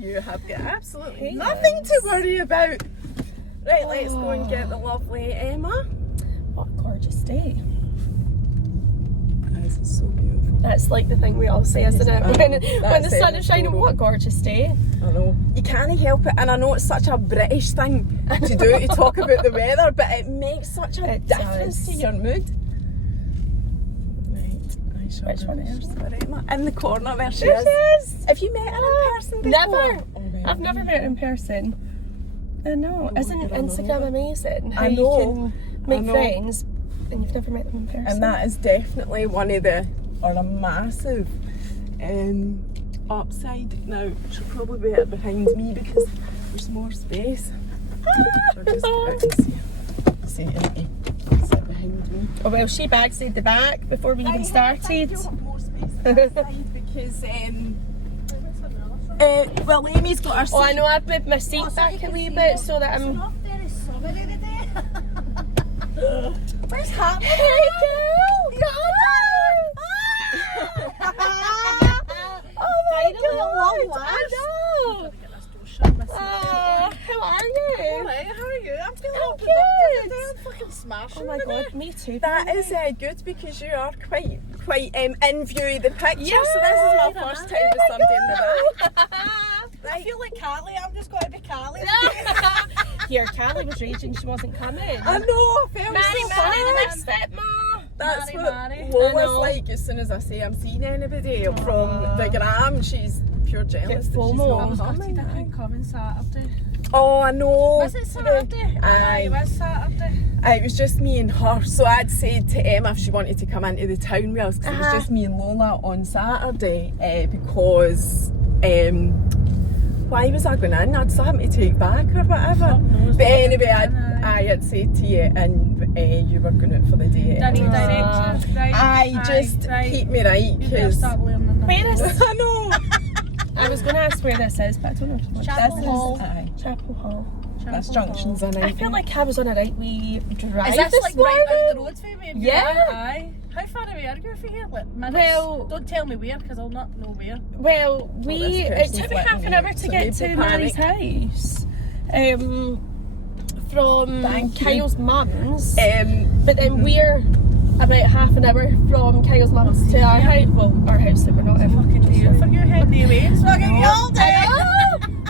you have got absolutely nothing to worry about. Right, let's go and get the lovely Emma. What a gorgeous day. This is so beautiful. That's like the thing we all say, isn't it? When the sun is shining, what a gorgeous day. I know. You can't help it, and I know it's such a British thing to do, to talk about the weather, but it makes such a difference to your mood. Right, I shall Which one is Emma? In the corner, there she There is. she is. Have you met her in person before? Never. Oh, I've never met her in person. I know. Isn't Instagram amazing? How I know. you can make friends and you've never met them in person. And that is definitely one of the, or a massive upside. Now, she'll probably be it behind me because there's more space. She'll just go out and see Aimee sit behind me. Oh well, she backstayed the back before we even started. I want more space outside because well, Amy's got her seat. Oh, I know, I've moved my seat back a wee bit so that I'm... not very summery today. What's happening? Hey girl! Oh my god! I know! How are you? Alright, how are you? I'm feeling I'm all good. productive today. I'm fucking smashing Oh my today. god, me too. That is good because you are quite in view of the picture. Yeah, so this is my first time with somebody in the back. I feel like Callie. I'm just going to be Callie. Here, Callie was raging she wasn't coming. I know, I felt Mary, so Mary, the bad. misfit, Ma. That's Mary, what Mary. I Lola's know. like as soon as I say I'm seeing anybody from the gram. She's pure jealous that she's FOMO. not I was gutted coming. I couldn't come on Saturday. Oh, I know. Was it Saturday? Aye. It was Saturday. It was just me and her, so I'd said to Emma if she wanted to come into the town with us because it was just me and Lola on Saturday because why was I going in? I'd something to take back or whatever. knows But what anyway, you're I had said to you and you were going out for the day. Danny Ah. directions, right? Just right. keep me right You better because start learning that. Where is... I know. I was going to ask where this is, but I don't know if Chapel This Hall. is aye. Chapel Hall. This junction's in. I feel like I was on a right wee drive Is this this like morning. right down the road for me? Yeah. Aye. How far away are you from here? Like minutes? Well- Don't tell me where because I'll not know where. Well, this it person's took me letting half an me hour out, to so get to people Mary's house. From Thank you. Kyle's mum's. Um, But then we're about half an hour from Kyle's mum's to our house. Well, our house that we're not in. Fucking deal for you heading away. It's fucking you all day.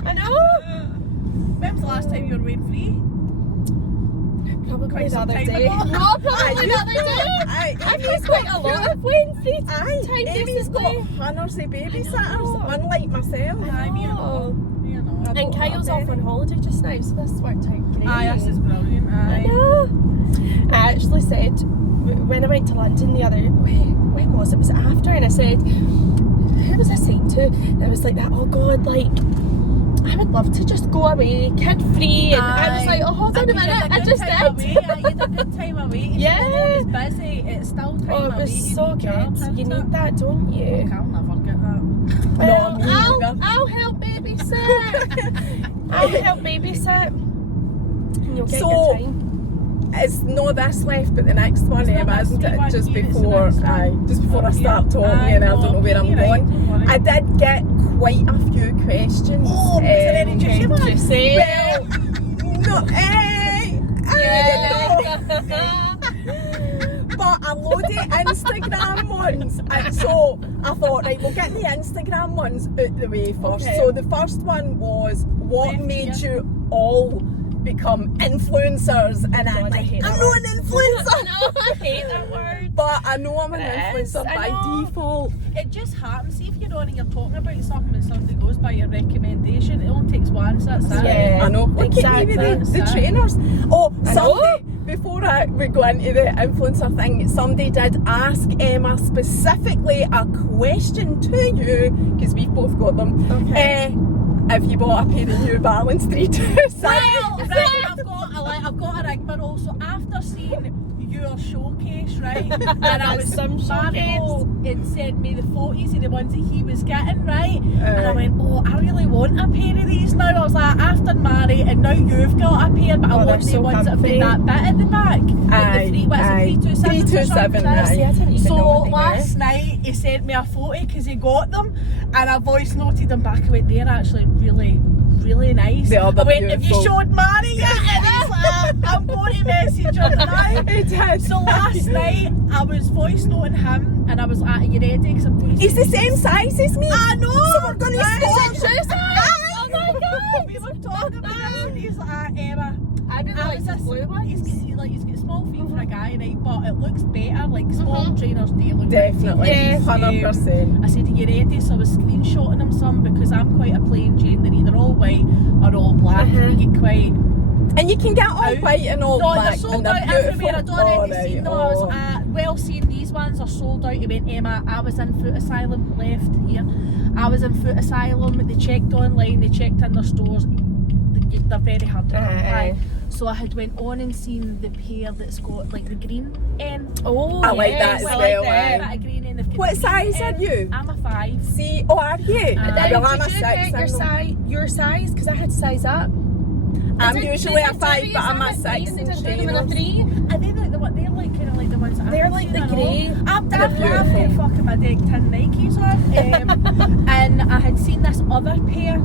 I know. When was the last time you were weight free? Probably Quite the some other time day. ago. No, probably the other day. I've had quite a lot of weight free time Amy's got recently. hundreds of babysitters, know. unlike myself. Aye, me and all. Me and all. And Kyle's off on holiday just now, so this worked out great. Aye, this is brilliant. I Aye. know. I actually said when I went to London the other when was it? Was it after? And I said, who was I saying to? And I was like that. Oh God, like I would love to just go away, kid free. And I was like, oh hold on a minute, I just did. Away. Aye, you had a good time away. Yeah. It's busy. It's still time Oh, it away. was You so need job, good. You isn't need it? that, don't you? I'll never get that. Well, me neither. I'll help babysit. I'll help babysit. And you'll get So, your time. It's not this left, but the next one, It's not Emma, this isn't wee it? one Just here, it's the before, next one. just before I start Yeah. talking, Aye, and I don't know no, where I'm you're right, going. don't worry. I did get quite a few questions. Oh, is there any juicy ones? Juicy. Well, no, but a load of Instagram ones. And so I thought, right, we'll get the Instagram ones out the way first. Okay. So the first one was, what Left made here. you all become influencers? And I'm God, I like, hate I'm that not an influencer. No, I hate that word. But I know I'm an It is, influencer I by know. default. It just happens. See if you're on and you're talking about something and somebody goes by your recommendation, it only takes one, so that's it. Yeah. I know. Look at me exactly. with the trainers. Oh, I somebody, before we go into the influencer thing, somebody did ask Emma specifically a question to you, because we've both got them. Okay. Have you bought a pair of New Balance 326? Well, right, I've got a rigmarole. So after seeing your showcase, right? And I was Some Mario and sent me the photos of the ones that he was getting, right? And I went, oh, I really want a pair of these now. I was like, after Mary, and now you've got a pair, but I want the so ones that have comfy. got that bit at the back. Like the 327 right. See, I didn't even So know what they last night he sent me a photo because he got them, and I voice noted them back. I went, they're actually really nice. They are, I went, have you beautiful. showed Mary yet? And he's like, I'm going to message her now. It did. So last night I was voice noting him, and I was like, are you ready? Because I'm going to He's the same size as me. I know. So we're going to Right. swap. Oh my god! We were talking about this, and he's like, Emma. I didn't like the blue ones. He's got small feet for a guy, right? But it looks better. Like small trainers do look Definitely, Yeah. 100%. I said, are you ready? So I was screenshotting him some because I'm quite a plain Jane. They're either all white or all black. And they get quite. And you can get all white and all No, black. they're sold and out they're everywhere. I beautiful. don't already Alright, seen them. I was well seeing these ones are sold out. He went, Emma, I was in Foot Asylum, left here. I was in Foot Asylum. They checked online, they checked in their stores. They're very hard to come by. So I had went on and seen the pair that's got like the green end. Oh, I like yes, that as I well, like that. Bit of green and they've got What the green size are end. you? I'm a 5. See, oh, are you? Aye. Well, I'm Did a you 6. get your size? Because I had size up. I'm Did usually they a do 5, you but I'm a some 6 at 3 in and they didn't do them in a trainers. 3? And they're like they're like kind of like the ones that They're I've like seen, the I know. grey. I'm They're definitely beautiful. fucking my dick 10 Nikes on. And I had seen this other pair.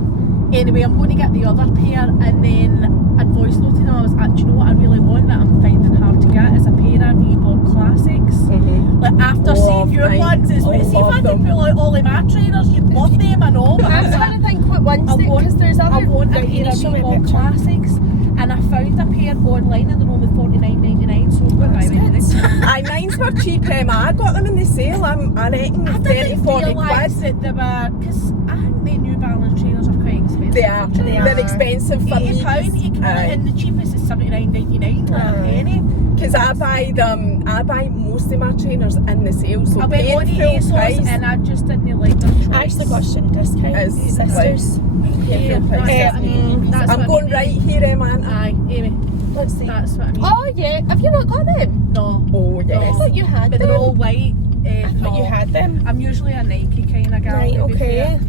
Anyway, I'm going to get the other pair, and then I'd voice noted them. I was like, do you know what I really want that I'm finding hard to get is a pair of Reebok Classics. Like after Love seeing your mine. ones, it's like, see if Love I could them. pull out all of my trainers, you'd love them and all. But I was trying to think what ones because there's other. I want a Right, you pair of show me a Reebok picture. Classics, and I found a pair online and they're only $49.99. So I'm going to buy them. Aye, mine's were cheap, Emma. I got them in the sale. I reckon I 30, didn't 40 realise quid. that they were, because I think the New Balance trainers are quite expensive. They are. They're expensive for me. £80 you can and the cheapest is $79.99, like a penny. Because I buy most of my trainers in the sale, so I went on to paying full price. ASOS and I just didn't like their choice. I actually got student discount. Is Sisters. Yeah, full that's price. what I mean. That's I'm what I going mean. right here, Emma. aren't I? Aye, Amy, Let's see. that's what I mean. Oh yeah, have you not got them? No. Oh, I yes. thought you had But them. they're all white. I thought no. you had them. I'm usually a Nike kind of girl. Right, to be okay. fair.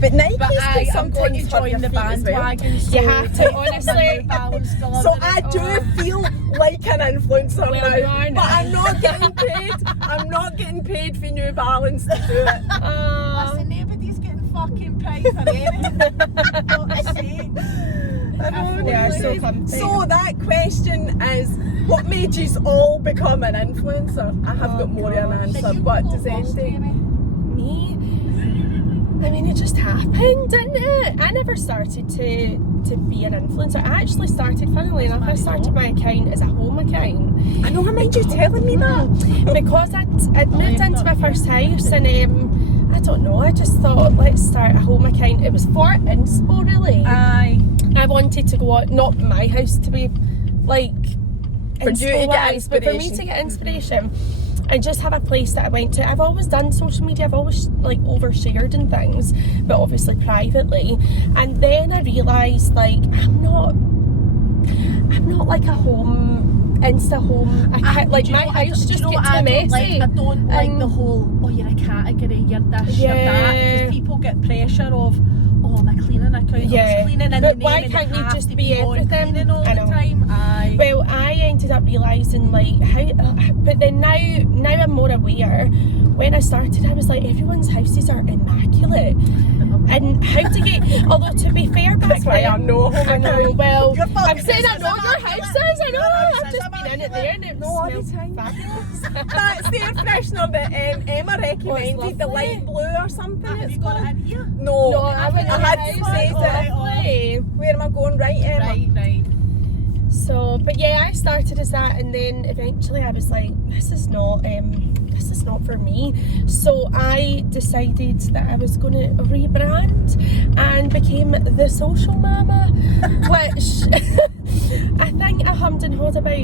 But Nike's But got I'm going to sometimes for your join the feet as well. bandwagon. So You have to, honestly. New Balance So I do feel like an influencer Well, you now, are but now. I'm not getting paid. I'm not getting paid for New Balance to do it. Listen, nobody's getting fucking paid for anything. God's sake. I know, They are really. so comfy. So that question is, what made you all become an influencer? I have got more than an answer, but does anybody? Me? I mean, it just happened, didn't it? I never started to be an influencer. I actually started, funnily enough, I started my account as a home account. I know, I mind you telling me that. Because I'd moved into my first house and I don't know, I just thought, let's start a home account. It was for inspo, really. Aye. I wanted to go out, not my house to be like For you to get inspo-wise, but for me inspiration. to get inspiration and just have a place that I went to. I've always done social media, I've always like overshared and things, but obviously privately. And then I realised like I'm not like a home Insta home. Like my house just gets too messy. I don't like the whole, oh, you're a category, you're this, you're that. Yeah. Because people get pressure of, oh, I'm a cleaning account, Yeah. I'm cleaning in But the why name can't and you have just to be on everything? cleaning all I the know. time. Aye. Well, I ended up realising like how, but then now I'm more aware. When I started, I was like, everyone's houses are immaculate, and how to get. Although to be fair, back That's why then, I'm no home I know. account. Well, Your fucking I'm saying I house is know your immaculate. house is. I know. Your house I've is just been in it there, and it No, all the smells time. fabulous. That's the air freshener that Emma recommended, the lovely. light blue or something. Have it's you got called. it in here? No, No, I went in I your had house. to say It's that. lovely. Where am I going? Right, Emma? Right. So, but yeah, I started as that, and then eventually I was like, this is not for me. So I decided that I was going to rebrand and became the Social Mama, which I think I hummed and hawed about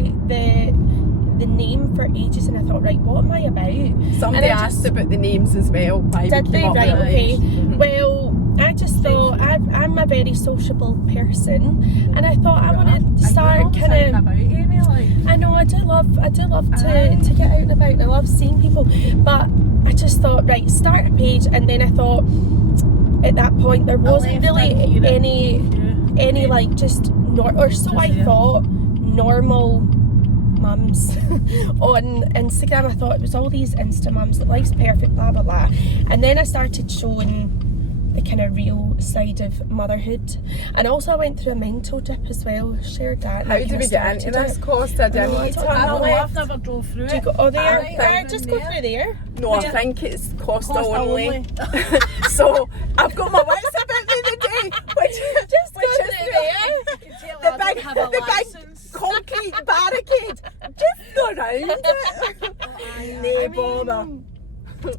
the name for ages, and I thought, right, what am I about? Somebody And I asked about the names as well. Why Did we they? came up Right, with it. okay. Well, I just thought I I'm a very sociable person, and I thought I want to start kind of of. about Aimee, like. I know I do love to get out and about, and I love seeing people. But I just thought, right, start a page, and then I thought at that point there wasn't really any like just or so I thought normal mums on Instagram. I thought it was all these Insta mums that life's perfect, blah blah blah, and then I started showing the kind of real side of motherhood, and also I went through a mental dip as well. Shared that. How do we get into this, Costa? Do I need to turn I my don't know, left? I've never drove through Do you it. go, oh there? Right, Just go through there. No, I think it's Costa only. So I've got my wits about me today, which Just which go is through there. You can tell the I don't big, have a the license. big concrete barricade. Just go round it. No bother.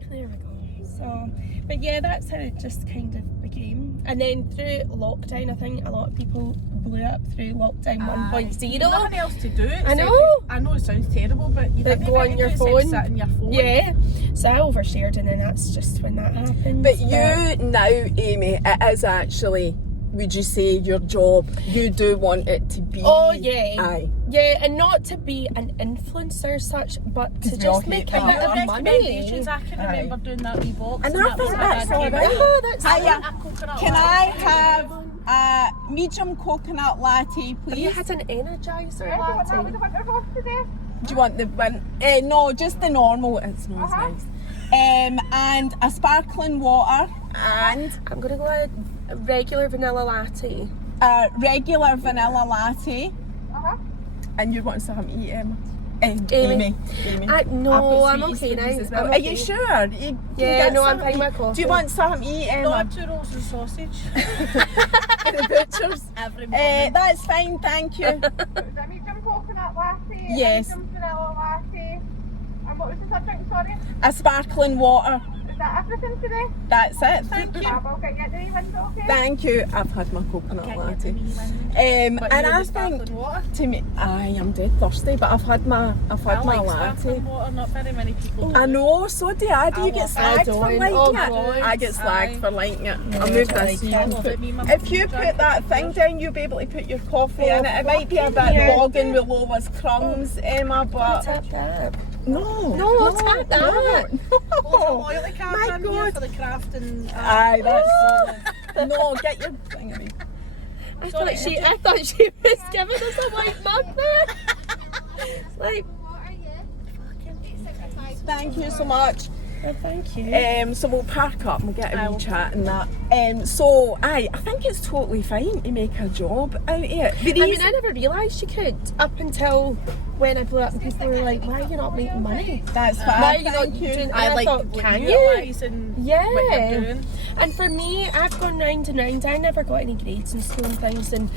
There we go. So, but yeah, that's how it just kind of became. And then through lockdown, I think a lot of people blew up through lockdown 1.0. Nothing else to do. I know. I know it sounds terrible, but you Like didn't go even on your do phone. except sit on your phone. Yeah. So I overshared, and then that's just when that happened. But you now, Aimee, it is actually, would you say, your job? You do want it to be. Oh yeah. Aye. Yeah, and not to be an influencer as such, but to we all just make hate a that. bit The of money. recommendations, I can remember doing that wee box. And I think that's all right. Oh, that's Hiya. Can I have have a medium coconut latte, You please? had an energizer latte. Do you want the one? No, just the normal. It's not as nice. And a sparkling water and I'm gonna go a regular vanilla latte. a regular vanilla latte. And you want some to eat, Emma? Aimee. Aimee. No, I've I'm got okay sweeties now. as well. I'm Are you okay. sure? You can Yeah, get no, I'm something fine to with eat. coffee. Do you want something to eat, Emma? not 2 rolls and sausage. The butchers. Every morning. That's fine, thank you. Is a medium coconut latte, Yes. a medium vanilla latte, and what was the subject, sorry? A sparkling water. Is that everything today? That's it, thank you. I'll get you the wee window, okay? Thank you. I've had my coconut latte. And I think to me, I am dead thirsty, but I've had my I latte. sparkling water, not very many people. I know, so do I. Do you get slagged for don't. liking Oh, it? God. I get slagged Aye. for liking it. I'll move this. You I can love put, it. Me and my if you mum put that thing down, you'll be able to put your coffee in it. It might be a bit Yeah. bogging with Lola's crumbs, Emma, but Tap that. no. No, tap that. No. Loyalty cards My in here God. for the craft and Aye, that's no. Get your thing away. I thought she was giving us a white mug there. It's like, Thank you so much. oh, thank you. So we'll park up and we'll get a wee chat and that. So I think it's totally fine to make a job out of it. I mean, I never realised you could up until when I blew up and people were like, why are you not making money? That's Why fine. are you not Thank you. doing? I and like thought, can you? utilising what Yeah. you're doing. And for me, I've gone round and round. I never got any grades in school and things, and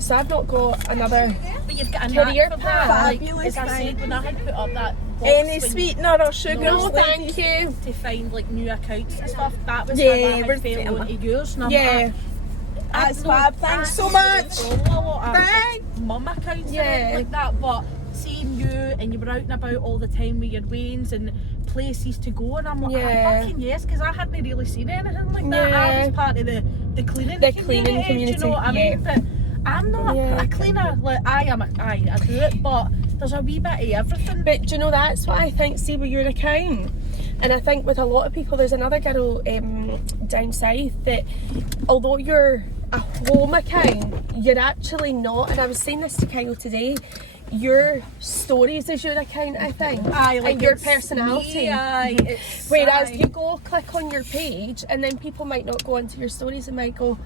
so I've not got another. But you've got a Career knack for path. that. Like, Fabulous, as I thank said, when I had put up that box Any when- sweetener or sugars? No, ladies? thank you. to find like new accounts and stuff, that was Yeah, how I we're had fell saying onto yours. And I'm Yeah. like, That's I fab. Thanks so much. follow a lot of Thanks. mum accounts Yeah. and like that, but seeing you and you were out and about all the time with your wains and places to go, and I'm like, Yeah. fucking yes, because I hadn't really seen anything like that. Yeah. I was part of the cleaning The community, cleaning do you know what I community, mean? But I'm not Yeah. a cleaner. Like I do it, but there's a wee bit of everything. But do you know, that's what I think, see with your account. And I think with a lot of people, there's another girl down south that although you're a home account, you're actually not. And I was saying this to Kyle today, your stories is your account, I think. Aye, like and your it's personality. me, aye, it's, Whereas aye. you go click on your page and then people might not go onto your stories and might go,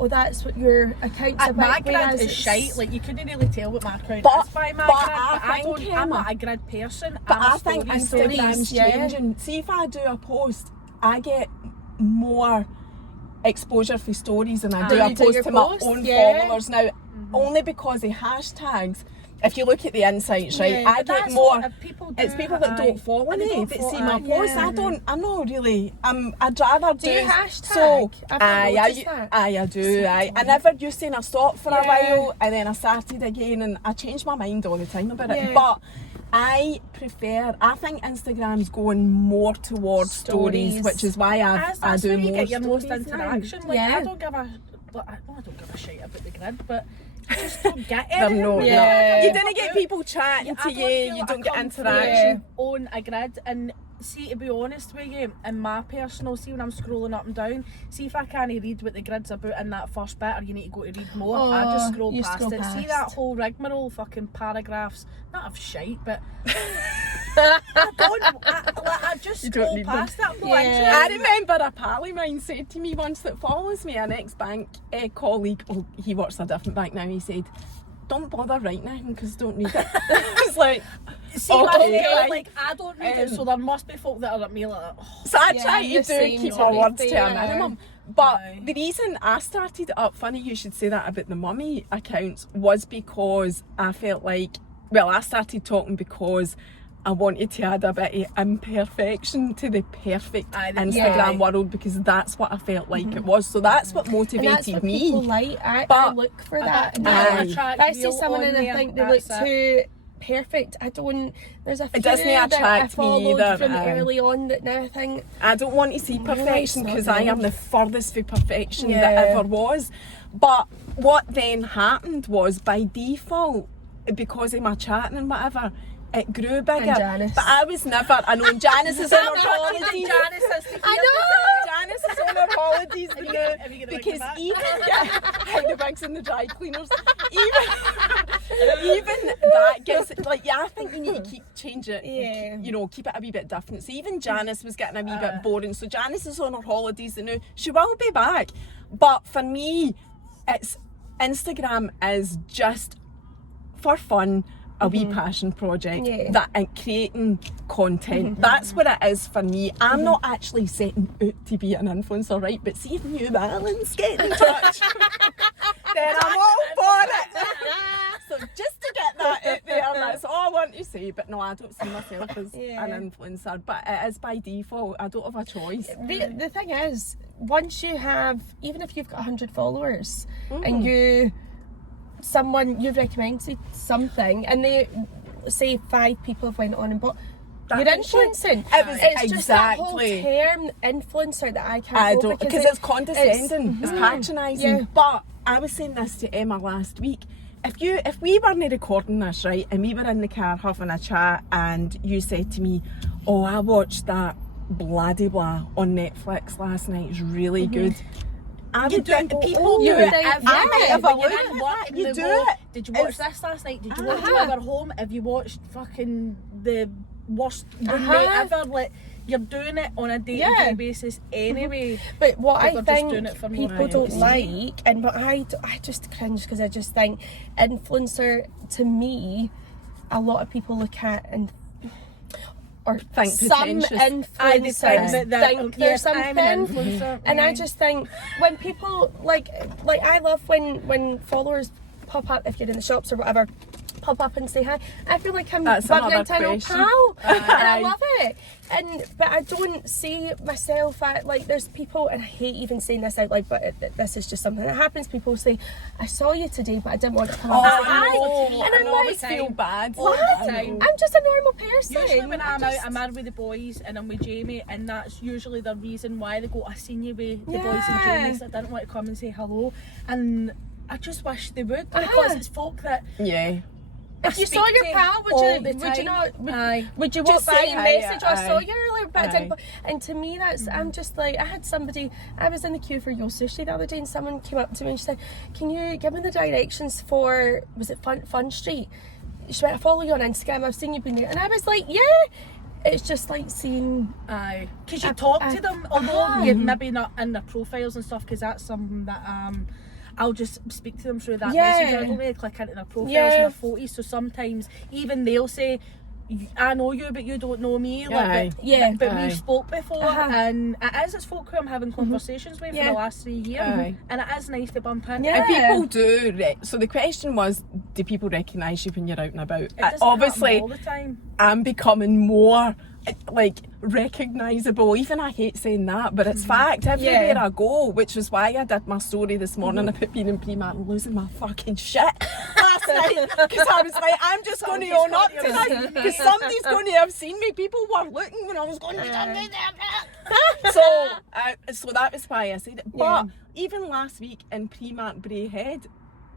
oh, that's what your account's My about. grid Whereas is it's- shite. Like you couldn't really tell what my crowd But- is by my but grid. I But I think, don't. I'm Emma, not a grid person. But I'm a I think stories Instagram's yeah. changing. See, if I do a post, I get more exposure for stories than I do Do a you do post your to my posts? own Yeah. followers now. Only because of hashtags. If you look at the insights, right, Yeah, I But get that's more. what people do, It's people that aye. don't follow And they me don't that follow- see my aye, posts. yeah. I'm not really. I'd rather do. you hashtag? So, I've not I noticed that. I do. I never used to. I stopped for a Yeah. while, and then I started again, and I changed my mind all the time about it. Yeah. But I think Instagram's going more towards stories, which is why I do where you more get your most stories now. interaction. Like, Yeah. I don't give a shit about the grid, but you just don't get They're anything. no, Yeah. you didn't get people chatting to you, you don't get interaction. On a grid, and see, to be honest with you, in my personal, see when I'm scrolling up and down, see if I can't read what the grid's about in that first bit, or you need to go to read more, I just scroll you past scroll it. See past. that whole rigmarole, fucking paragraphs, not of shite, but I just You don't scroll need past that. Yeah. I remember a pal of mine said to me once that follows me, an ex-bank colleague, he works at a different bank now, he said, don't bother writing anything because I don't need it. It's like, See, like I don't read it, so there must be folk that are at me like that. Oh, so I Yeah, try I'm to the same, keep to my be words to a fair. minimum. But Aye. the reason I started it up, funny you should say that about the mummy accounts, was because I felt like, well, I started talking because I wanted to add a bit of imperfection to the perfect Aye, Instagram world, because that's what I felt like it was. So that's what And motivated that's what me. people like. I But- look for that. And Aye. if I see someone and I think they look too perfect, I don't. There's a few doesn't that I attract me followed either, from aye. early on that now I think, I don't want to see perfection it's not because I am good. the furthest from perfection Yeah. that ever was. But what then happened was, by default, because of my chatting and whatever, it grew bigger. And Janice. But I was never, I know Janice is on her holidays. I know. Janice is on her holidays Have you now, got the because big back? even the bags in the dry cleaners, even that gives it, like, yeah, I think you need to keep changing it, Yeah. you know, keep it a wee bit different. So even Janice was getting a wee bit boring, so Janice is on her holidays now. She will be back, but for me, it's Instagram is just for fun. A wee passion project, Yeah. that and creating content. That's what it is for me. I'm not actually setting out to be an influencer, right? But see if New Balance get in touch, then I'm all for it. So just to get that out there, that's all I want to say. But no, I don't see myself as Yeah. an influencer, but it is by default. I don't have a choice. The thing is, once you have, even if you've got 100 followers and you've recommended something and they say 5 people have went on and bought, you're influencing. It's just that whole exactly. term influencer that I can't I go don't, because it's condescending, it's mhm. patronising. Yeah. But I was saying this to Emma last week. If we weren't recording this, right, and we were in the car having a chat, and you said to me, "Oh, I watched that bloody blah on Netflix last night. It's really good." I would think people you do would it. think, I might have a When look you're at in that. work and You they do go, it. did you watch It's- this last night? Did you watch Uh-huh. Another Home? Have you watched fucking the worst roommate Uh-huh. ever? Like, you're doing it on a day-to-day Yeah. basis anyway. But what People I are just think doing it for people money, don't obviously. like, and what I just cringe because I just think influencer, to me, a lot of people look at and or Think some pretentious. influencers think they're yes, I'm something. an influencer. And I just think when people like I love when followers pop up, if you're in the shops or whatever, pop up and say hi. I feel like I'm That's bumping another into an old question. pal, and I Aye. love it. But I don't see myself at, like, there's people, and I hate even saying this out loud, but this is just something that happens. People say, "I saw you today, but I didn't want to come Oh, up and say I hi." know. And I I'm know, I like, always feel bad. All the I time. know. I'm just a normal person. Usually when I'm I just- out, I'm out with the boys and I'm with Jamie, and that's usually the reason why they go, "I seen you with the boys and Yeah. Jamie, so I didn't want to come and say hello." And I just wish they would, because Uh-huh. it's folk that Yeah. If you saw speak your to pal, all would the you time. not? Aye. Would you walk Just by say and hi, message? I saw aye. you earlier, but I didn't. Aye. And to me, that's I'm just like, I had somebody. I was in the queue for Yo Sushi the other day, and someone came up to me and she said, "Can you give me the directions for, was it Fun Street?" She went, "I follow you on Instagram. I've seen you been there," and I was like, "Yeah." It's just like seeing. Aye, because you talk to them, although you're maybe not in their profiles and stuff, because that's something that I'll just speak to them through that Yeah. messenger. I don't really click into their profiles Yeah. and their photos, so sometimes even they'll say, "I know you, but you don't know me." Like, Aye. Yeah. but Aye. we've spoke before, Uh-huh. and it's folk who I'm having conversations with for Yeah. the last 3 years, Aye. and it is nice to bump into. Yeah. And people do. So the question was, do people recognise you when you're out and about? It doesn't Obviously, happen all the time. I'm becoming more like recognisable. Even I hate saying that, but it's fact. Everywhere Yeah. I go, which is why I did my story this morning about being in pre-mat and losing my fucking shit last night because I was like, I'm just going to own up tonight because somebody's going to have seen me. People were looking when I was going to so that was why I said it. Yeah. But even last week in pre-Mark Brayhead,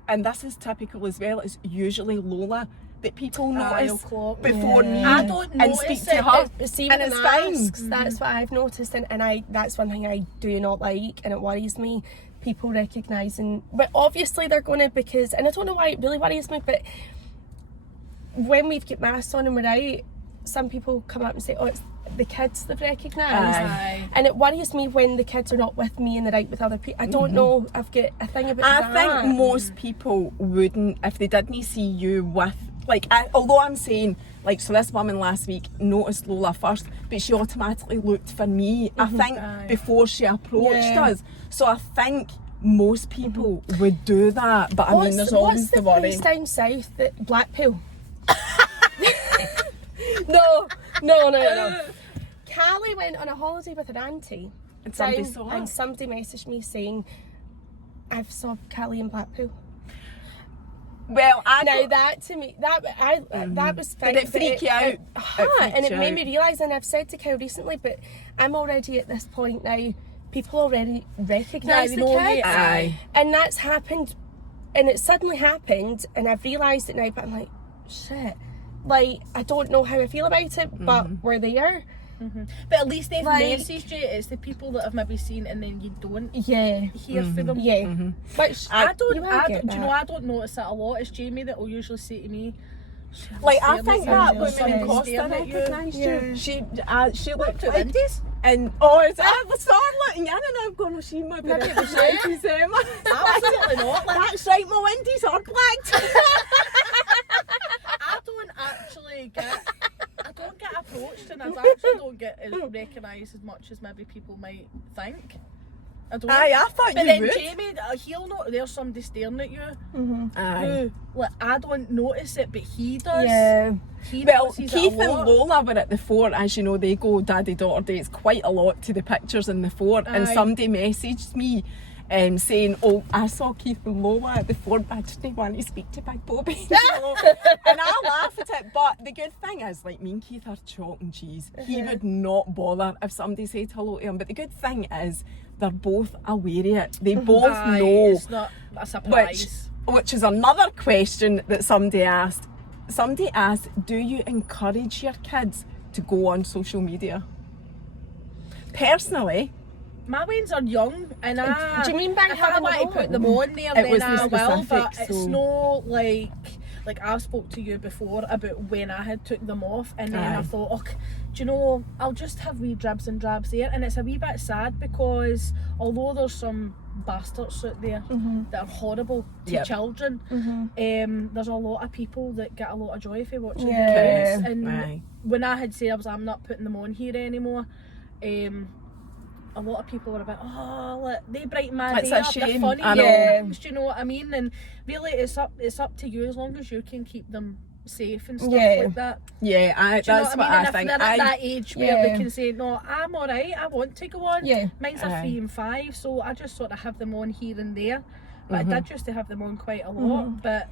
and this is typical as well, it's usually Lola that people notice before me I don't and notice speak it, to her. But see, And with it's the fine. masks, that's what I've noticed, and that's one thing I do not like, and it worries me. People recognising, but obviously they're going to, because, and I don't know why it really worries me, but when we've got masks on and we're out, some people come up and say, oh, it's the kids they've recognised. Aye. And it worries me when the kids are not with me and they're out with other people. I don't know, I've got a thing about I that. think most people wouldn't if they didn't see you with, like, although I'm saying, like, so this woman last week noticed Lola first, but she automatically looked for me, I think, before she approached us. So I think most people would do that, but I mean, there's always the worry. What's the place down south that Blackpool? No. Callie went on a holiday with her auntie. And somebody saw her. And somebody messaged me saying, I've saw Callie in Blackpool. Well, Now that to me, that was fine. Did it freak you out? And it made me realise, and I've said to Cal recently, but I'm already at this point now, people already recognise the kids. Aye. And that's happened, and it suddenly happened, and I've realised it now, but I'm like, shit. Like, I don't know how I feel about it, but we're there. But at least they've Like- messaged you. It's the people that have maybe seen and then you don't Yeah. hear from them. Yeah. Which, I don't. you will I get don't do you know? that. I don't notice that a lot. It's Jamie that will usually say to me, Like, I staring think at that you, woman in somebody's Costa staring at you. recognised you. She looked to like, Wendy's. and I started looking in and I'm going, oh, she might be Maybe it was recognised as Emma. Absolutely not. Like, That's right, my Wendy's are black. I don't actually get. I don't get approached, and I actually don't get recognised as much as maybe people might think. I don't. Aye, I thought But you then would. Jamie, he'll know there's somebody staring at you. Aye. Who, like, I don't notice it, but he does. Yeah. He Well, notices Keith it a and lot. Lola were at the fort, as you know, they go daddy-daughter dates quite a lot to the pictures in the fort, and Aye. somebody messaged me saying, oh, I saw Keith and Lola at the fort, but I didn't want to speak to Big Bobby. And I laugh at it, but the good thing is, like, me and Keith are chalk and cheese. He would not bother if somebody said hello to him, but the good thing is, they're both aware of it. They both Aye, know. It's not a surprise. Which is another question that somebody asked. Somebody asked, do you encourage your kids to go on social media? Personally, My weans are young, and I. Do you mean by if I having want to them put on? them on there, It then was the I will. But specifics, it's so- no like I've spoke to you before about when I had took them off, and then I Aye. thought, oh, do you know, I'll just have wee dribs and drabs there, and it's a wee bit sad because although there's some bastards out there that are horrible to Yep. children, there's a lot of people that get a lot of joy from watching the Yeah. kids. And Aye. when I had said I'm not putting them on here anymore, a lot of people were a bit, oh, look, they brighten my It's day a up, they're shame, funny I know. things, do you know what I mean? And really it's up to you, as long as you can keep them safe and stuff Yeah. like that. yeah, Do you know that's what what I mean? I And if think. they're at that age where they Yeah. can say, no, I'm alright, I want to go on. Yeah. Mine's are Aye. 3 and 5, so I just sort of have them on here and there. But I did used to have them on quite a lot, but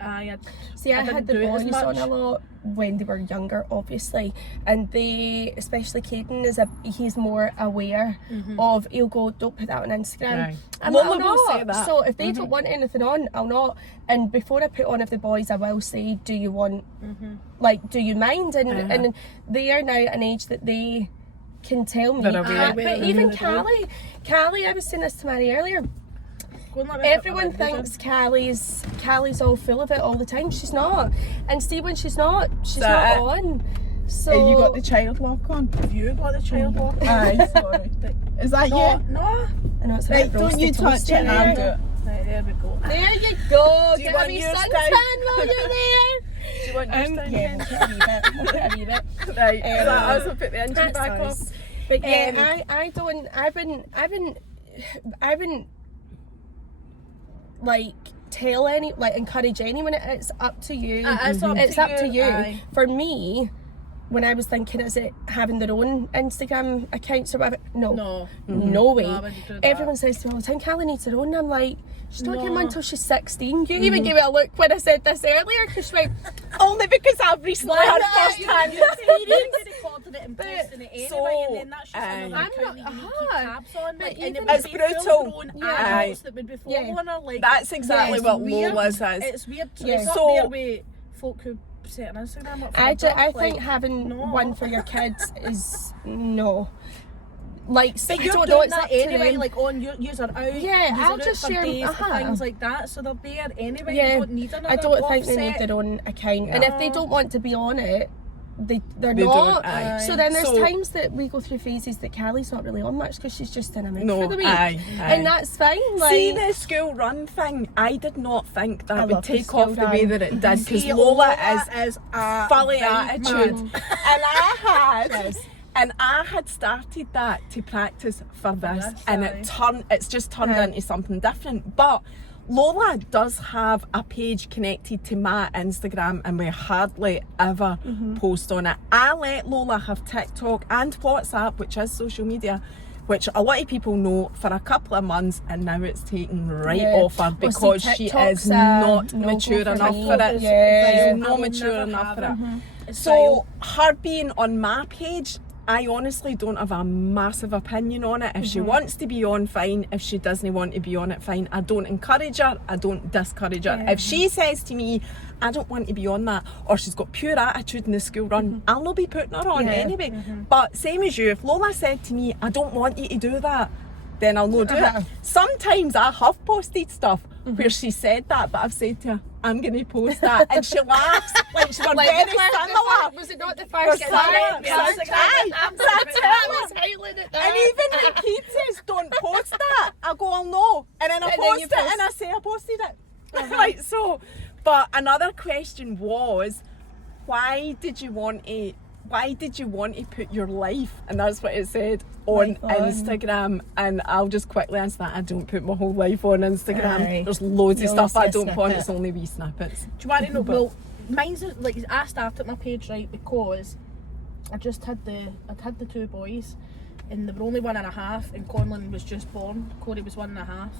I See, I didn't had the do it as boys on much. a lot when they were younger, obviously, and they, especially Caden, he's more aware of. He'll go, don't put that on Instagram. Aye. I'm Lola like, "I'll will say not." that. So if they don't want anything on, I'll not. And before I put on of the boys, I will say, do you want, like, do you mind? And they are now at an age that they can tell me. They're aware. But even Callie, I was saying this to Mary earlier. Go and let me put Everyone my windows thinks Callie's all full of it all the time. She's not. And see, when she's not That not it? on. So Have you got the child lock on? in. Have you got the child lock? Aye, sorry. Is that No, you? no. I know it's a Right, bit don't you roasty touch toasty it, there. I'll do it. Right, there we go. There you go. Do you Get want a wee yours suntan down? while you're there. Do you want yours down? Yeah, we'll put a wee bit. We'll put a wee bit. Right, so I also put the engine That's back on. ours. But yeah, I don't. I've been like encourage anyone. It's up to you. It's up to you. Aye. For me, when I was thinking, is it having their own Instagram accounts or whatever? No way. No, I wouldn't do that. Everyone says to me all the time, Callie needs her own. I'm like, She's not No. getting one until she's 16. You even gave me a look when I said this earlier, because she went, Only because I've recently had first-hand experience. recording it and posting it anyway, So, and then that's just another I'm account not- that you need to keep tabs on. but Like, even- and it would It's be brutal. full-grown Yeah. adults that would be following her. Like, That's exactly it's what weird. Lola's is. It's weird. Yeah. It's So- up there with folk who set an Instagram up for I their birth, think like, having no. one for your kids is no. Like, But I you're don't know, doing it's that up to anyway, them. like on your user out. Yeah, user I'll out just for share- days, uh-huh. things like that. So they're there anyway. Yeah, You don't need another I don't think they need offset. their own account, and if they No. don't want to be on it, they're They not. don't, aye. So then there's So- times that we go through phases that Callie's not really on much because she's just in a mood No, for the week, aye. and that's fine. Like, See the school run thing, I did not think I that would love the take school off the way run. that it did, because See, Lola is a fully right attitude. man. And I had started that to practice for this, Yes, and aye. it's just turned Yeah. into something different. But Lola does have a page connected to my Instagram, and we hardly ever post on it. I let Lola have TikTok and WhatsApp, which is social media, which a lot of people know, for a couple of months, and now it's taken right Yeah. off her Well, because see, she TikTok's is not no-go mature for enough me. for it. Yeah. She's I not will mature never enough have for it. It's So wild. her being on my page, I honestly don't have a massive opinion on it. If she wants to be on, fine. If she doesn't want to be on it, fine. I don't encourage her, I don't discourage her. If she says to me, I don't want to be on that, or she's got pure attitude in the school run, I'll not be putting her on Yeah. anyway. But same as you, if Lola said to me, I don't want you to do that, then I'll not do it. Sometimes I have posted stuff where she said that, but I've said to her, I'm going to post that, and she laughs like she was like very the first- similar. was it not the We're first similar. time? So I was like, aye, so I tell I her. was howling at that. And even when Keith says don't post that, I go, I'll know. And then I And then post you it post- and I say I posted it. Like so. But another question was, why did you want to put your life, and that's what it said, on Life on. Instagram? And I'll just quickly answer that. I don't put my whole life on Instagram. Aye. There's loads You of only stuff I see a don't put on. snippet. It's only wee snippets. Do you want to know? Well, mine's like, I started my page right because I'd had the two boys, and they were only 1.5, and Conlon was just born. Corey was 1.5,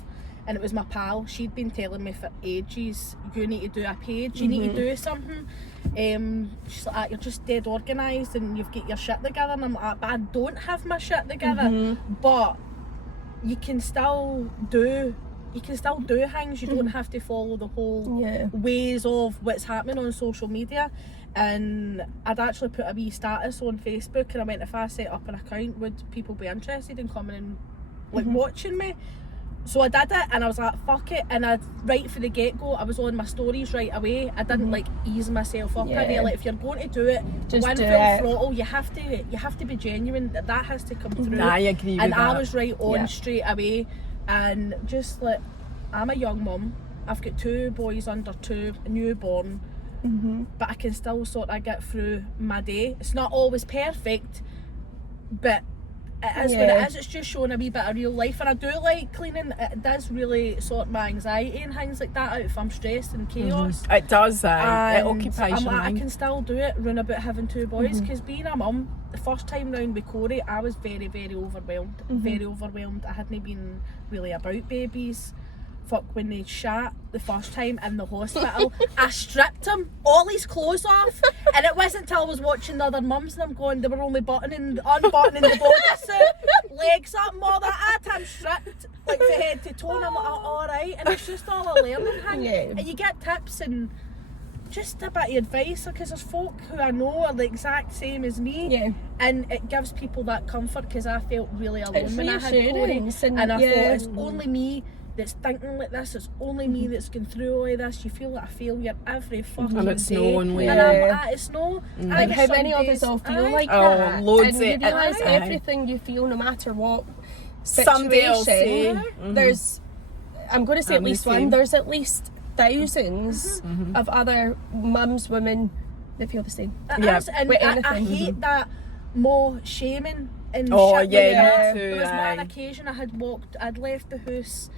and it was my pal. She'd been telling me for ages, you need to do a page, you need to do something. She's like, you're just dead organised and you've got your shit together, and I'm like, but I don't have my shit together. But you can still do things. You don't have to follow the whole Yeah. ways of what's happening on social media. And I'd actually put a wee status on Facebook, and I went, if I set up an account, would people be interested in coming and like watching me? So I did it, and I was like, fuck it. And right for the get-go, I was on my stories right away. I didn't like ease myself up. Yeah. I mean, like, if you're going to do it, Just one do full it. throttle, you have to be genuine. That has to come through. I agree with And that. I was right on Yeah. straight away, and just like, I'm a young mum. I've got 2 boys under 2, a newborn, but I can still sort of get through my day. It's not always perfect, but it is what Yeah. it is. It's just showing a wee bit of real life, and I do like cleaning. It does really sort my anxiety and things like that out if I'm stressed and chaos. It does. It And occupies I'm your like, I mind. can still do it, run about having 2 boys, because being a mum, the first time round with Corey, I was very, very overwhelmed. Very overwhelmed. I hadn't been really about babies. Fuck, when they shat the first time in the hospital, I stripped him all his clothes off, and it wasn't till I was watching the other mums and I'm going, they were only unbuttoning the bodysuit, legs up and all that. I had him stripped like from head to toe, and I'm like, oh, alright. And it's just all a learning thing. Yeah. And you get tips and just a bit of advice, because there's folk who I know are the exact same as me, Yeah. and it gives people that comfort, because I felt really alone It's when I had Corey, reassurance, and and I yeah. thought, it's only me that's thinking like this, it's only me that's going through all of this. You feel like a failure every fucking And it's day. no only And you. I'm like, it's no. Like how many of us all feel like Oh, that, loads and you of- realise aye. everything you feel, no matter what Somebody else say. situation, there's, I'm going to say I'm at the least same. one, there's at least thousands of other mums, women that feel the same. It Yeah. is, and With I anything. hate that more shaming and Oh, shit yeah, like me that. too, There was one aye. occasion I'd left the house,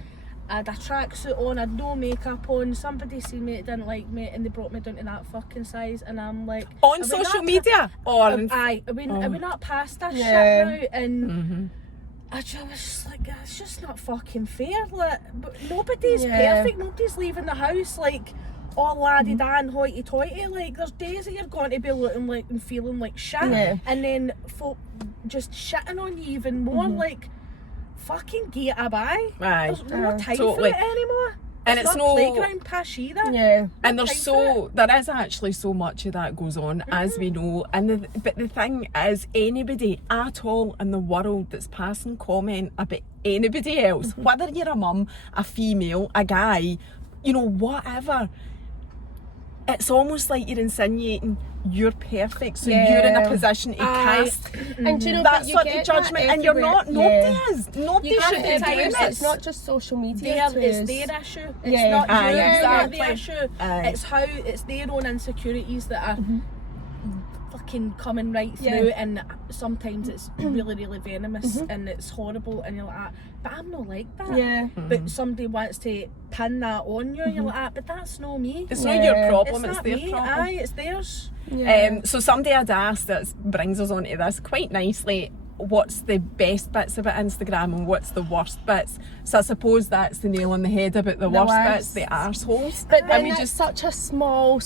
I had a tracksuit on, I had no makeup on, somebody seen me that didn't like me, and they brought me down to that fucking size, and I'm like, On are we social not media? Or aye, are we not past this Yeah. shit now? And I was just like, it's just not fucking fair. Like, but nobody's perfect. Nobody's leaving the house like all laddie da and hoity-toity. Like, there's days that you're going to be looking like and feeling like shit, and then folk just shitting on you even more. Like, fucking get a bye. There's no time for it anymore. And it's not no playground pass either. And there is actually so much of that goes on, as we know. And but the thing is, anybody at all in the world that's passing comment about anybody else, whether you're a mum, a female, a guy, you know, whatever, it's almost like you're insinuating you're perfect, so you're in a position to cast and do you know that sort of judgment, and you're not. Nobody is. Nobody should be doing this. It's not just social media. It's their issue. It's not the issue. It's how it's their own insecurities that are fucking coming right through, and sometimes it's really, really venomous and it's horrible, and you're like, but I'm not like that. But somebody wants to pin that on you, and you're like, but that's not me. It's not your problem. It's their me. problem. It's theirs. So somebody had asked, that brings us on to this quite nicely, what's the best bits about Instagram and what's the worst bits? So I suppose that's the nail on the head about the worst bits, the arseholes. But then it's such a small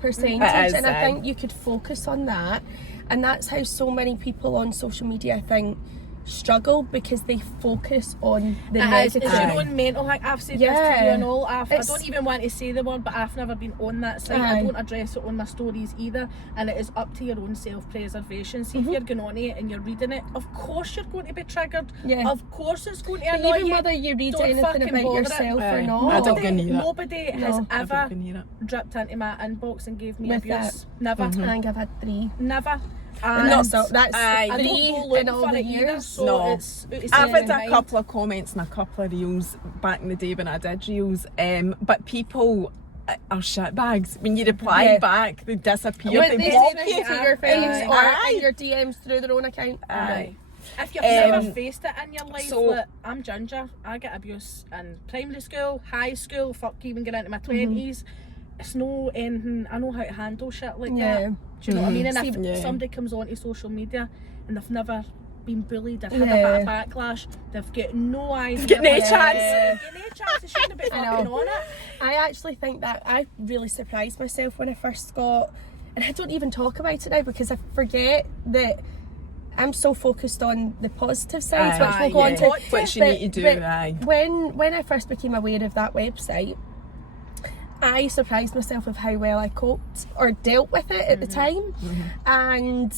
percentage, and I think you could focus on that, and that's how so many people on social media, I think, struggle, because they focus on the negative. It's your own mental hack. I've said this to you and all. I don't even want to say the word, but I've never been on that site. I don't address it on my stories either, and it is up to your own self-preservation. See, if you're going on it and you're reading it, of course you're going to be triggered. Of course it's going to annoy you. Even whether you read anything about yourself or not. Nobody has ever dripped into my inbox and gave me abuse. Never. I think I've had 3. Never. That's 3 in all the years. So I've had a couple of comments and a couple of reels back in the day when I did reels, but people are shitbags. When you reply back, they disappear. When they block you to your face or in your DMs through their own account. If you've never faced it in your life, like, I'm Ginger. I get abuse in primary school, high school, fuck, even get into my 20s. It's no anything. I know how to handle shit like that. Do you know what I mean? And if somebody comes onto social media and they've never been bullied, they've had a bit of backlash, they've got no idea. They've got no chance. Got no chance. They shouldn't be fucking on it. I actually think that I really surprised myself when I first got, and I don't even talk about it now because I forget that I'm so focused on the positive sides, which we'll go on to. Which you need to do, When I first became aware of that website, I surprised myself of how well I coped or dealt with it at the time. And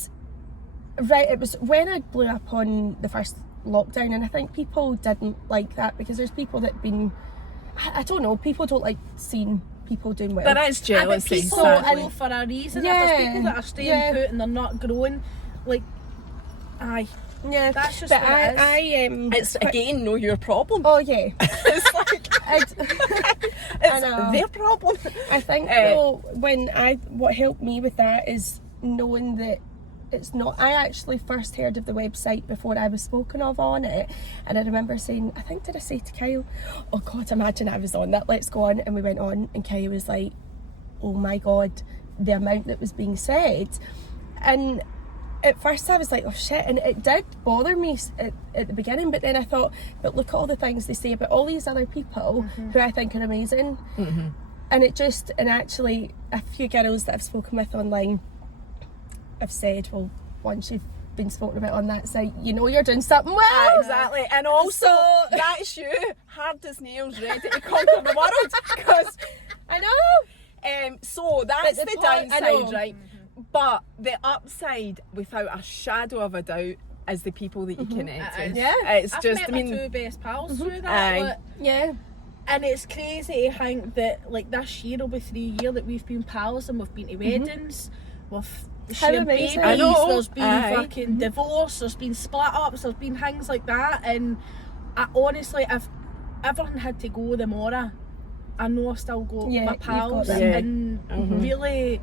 it was when I blew up on the first lockdown, and I think people didn't like that because there's people that been, I don't know, people don't like seeing people doing well. There is jealousy, people sadly. for a reason. If there's people that are staying put and they're not growing, like, that's just what it is. It's again, know your problem. Oh yeah. It's like it's their problem. I think what helped me with that is knowing that it's not. I actually first heard of the website before I was spoken of on it, and I remember saying, I think, did I say to Kyle, oh God, imagine I was on that, let's go on. And we went on, and Kyle was like, oh my God, the amount that was being said. And at first I was like, oh shit, and it did bother me at the beginning, but then I thought, but look at all the things they say about all these other people who I think are amazing. And actually a few girls that I've spoken with online have said, well, once you've been spoken about on that site, you know you're doing something well. Exactly. And also that's you, hard as nails, ready to conquer the world, because I know. So that's the downside, right? But the upside, without a shadow of a doubt, is the people that you connect with. It's I've just, met my 2 best pals through that. And it's crazy to think that, like, this year will be 3 years that we've been pals and we've been to weddings, we've shared babies, there's been fucking divorce, there's been split ups, there's been things like that, and I honestly, if everyone had to go tomorrow, I know I've still got my pals and really.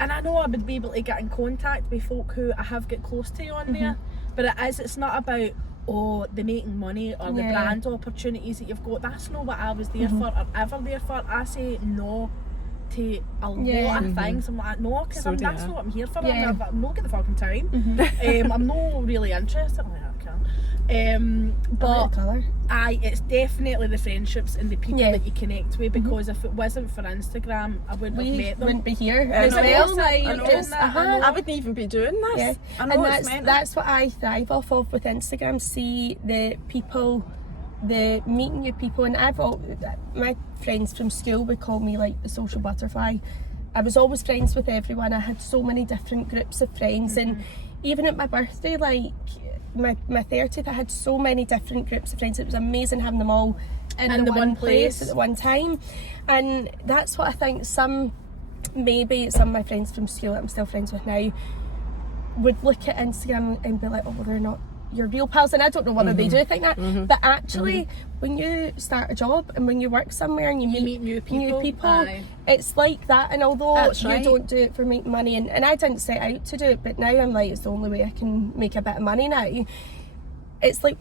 And I know I would be able to get in contact with folk who I have got close to on there, but it's not about, the making money or the brand opportunities that you've got. That's not what I was there for or ever there for. I say no to a lot of things. I'm like, no, because that's not what I'm here for. I'm not getting the fucking time. I'm not really interested. I'm like, okay, But colour. aye, it's definitely the friendships and the people Yeah. that you connect with, because if it wasn't for Instagram, I wouldn't have We met them. wouldn't be here I as know. well. I Like, know. just, I wouldn't even be doing this. Yeah. I know And it's mental. that's what I thrive off of with Instagram. See the people, the meeting new people, and my friends from school would call me like the social butterfly. I was always friends with everyone. I had so many different groups of friends, and even at my birthday, like my 30th, I had so many different groups of friends. It was amazing having them all in the one place at the one time, and that's what I think maybe some of my friends from school that I'm still friends with now would look at Instagram and be like, oh, well, they're not your real pals, and I don't know whether they do think that, but actually when you start a job and when you work somewhere and you meet new people, aye. it's like that. And although That's you right. don't do it for making money, and I didn't set out to do it, but now I'm like, it's the only way I can make a bit of money now. It's like,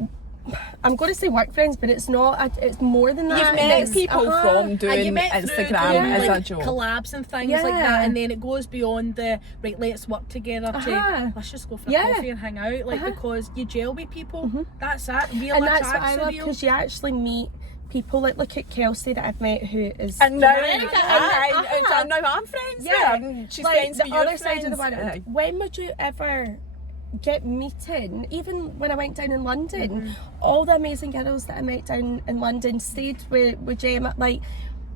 I'm going to say work friends, but it's not. It's more than that. You've And met it's- people from And doing you met through Instagram doing, as like, a job. collabs and things Yeah. like that, and then it goes beyond the right, let's work together to let's just go for a Yeah. coffee and hang out, like because you gel with people. That's it. Real and that's what I attracts love, real. because you actually meet people. Like, look at Kelsey that I've met, who is And now, America, and now I'm friends with her, and she's like friends the with your other side of the friends. world. Aye. When would you ever get meeting? Even when I went down in London, all the amazing girls that I met down in London stayed with Gemma. Like,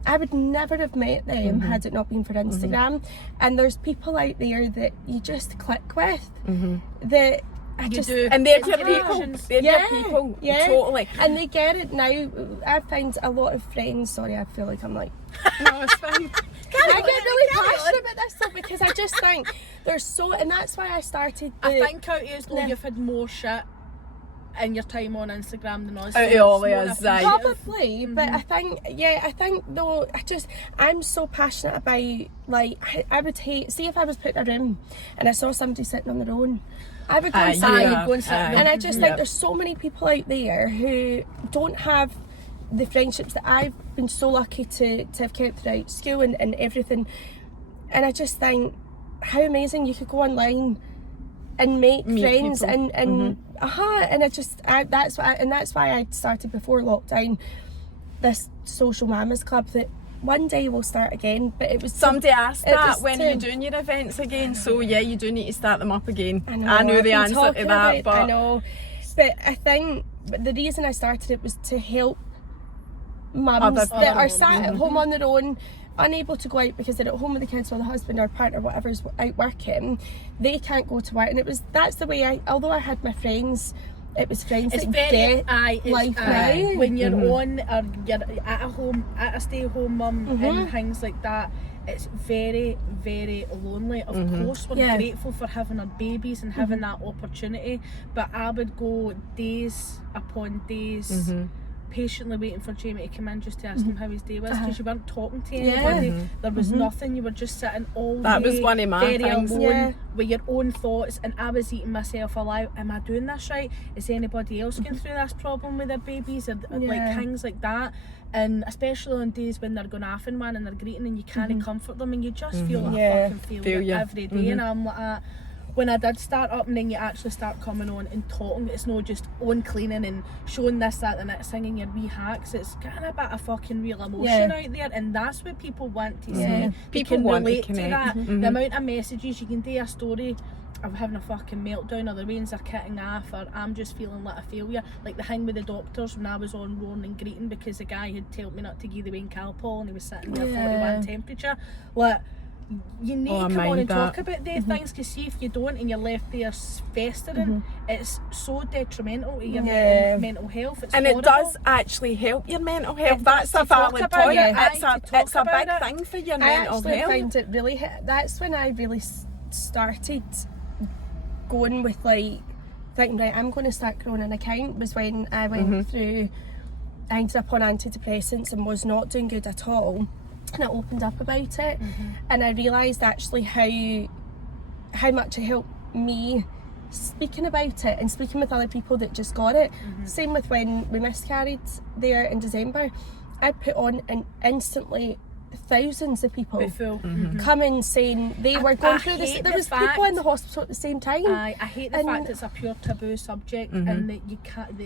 I would never have met them had it not been for Instagram. And there's people out there that you just click with that I You just do. And they're It's your people. connections. They're your people. Totally. and they get it now. I find a lot of friends. Sorry, I feel like I'm like, No, it's fine. I get really passionate about this stuff, because I just think there's so, and that's why I started. I think out as though Yeah. you've had more shit in your time on Instagram than us. Out of so all it's of more us, aye. appreciative. Probably, but I think though, I'm so passionate about, like, I would hate, see if I was put in a room and I saw somebody sitting on their own, I would go and sit you there. are. go and sit Aye. And I just think Yep. there's so many people out there who don't have the friendships that I've been so lucky to have kept throughout school and everything. And I just think how amazing you could go online and make Meet friends people. and that's why I started before lockdown this Social Mamas Club that one day will start again. But it was Somebody asked it that was when to- you're doing your events again, so yeah, you do need to start them up again. I know I've the the answer to that, but I know, but I think the reason I started it was to help mums Other that are people. sat at home on their own, unable to go out because they're at home with the kids while the husband or partner, whatever's out working. They can't go to work, and that's the way although I had my friends, it was friends It's that very get life now. when you're on or you're at a home, at a stay-home mum and things like that. It's very, very lonely. Of course, we're Yeah. grateful for having our babies and having that opportunity, but I would go days upon days patiently waiting for Jamie to come in just to ask him how his day was, because you weren't talking to anybody. There was nothing. You were just sitting all That day, was one of my very things. alone Yeah. with your own thoughts, and I was eating myself alive. Am I doing this right? Is anybody else going through this problem with their babies, or like Yeah. things like that? And especially on days when they're going off in one and they're greeting and you can't comfort them, and you just feel like Yeah. a fucking failure Feel ya. every day. And I'm like, when I did start up, and then you actually start coming on and talking, it's not just on cleaning and showing this, that, and that, singing your wee hacks. It's getting a bit of fucking real emotion out there, and that's what people want to see. You People can want to relate to connect. that. The amount of messages, you can do a story of having a fucking meltdown, or the rains are kicking off, or I'm just feeling like a failure. Like the thing with the doctors when I was on roaring and greeting because the guy had told me not to give the Wayne Calpol and he was sitting there 41 temperature. Like, you need Oh, I to come on mind and talk that. about these things, because see, if you don't and you're left there festering, it's so detrimental to your mental health. It's and horrible. it does actually help your mental health. It That's does a to talk valid about point. it, It's aye, to talk it's a about big it. thing for your I mental actually health. find it really that's when I really started going with, like, thinking, right, I'm going to start growing an account, was when I went through, I ended up on antidepressants and was not doing good at all, and I opened up about it, and I realised actually how much it helped me speaking about it and speaking with other people that just got it. Same with when we miscarried there in December. I put on and instantly thousands of people Before. coming saying they were going I through this. hate There the was people in the hospital at the same time. I hate the And- fact it's a pure taboo subject and that you can't,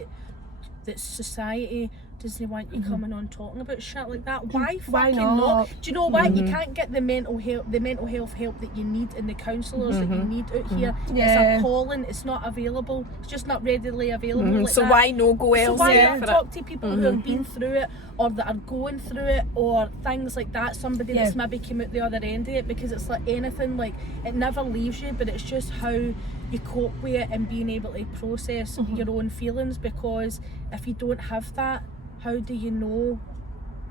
that society doesn't want you coming on talking about shit like that. Why fucking not? Do you know why? You can't get the mental health help that you need and the counsellors that you need out here. Yeah. It's appalling. It's not available. It's just not readily available. Like So that. why no go So why elsewhere not for talk to people who have been through it or that are going through it or things like that, somebody that's maybe came out the other end of it, because it's like anything, like it never leaves you, but it's just how you cope with it and being able to process your own feelings, because if you don't have that, how do you know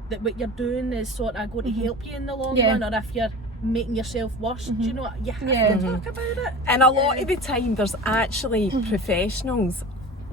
that what you're doing is sort of going to help you in the long run, or if you're making yourself worse? Do you know what? You have to talk about it. And a lot of the time there's actually professionals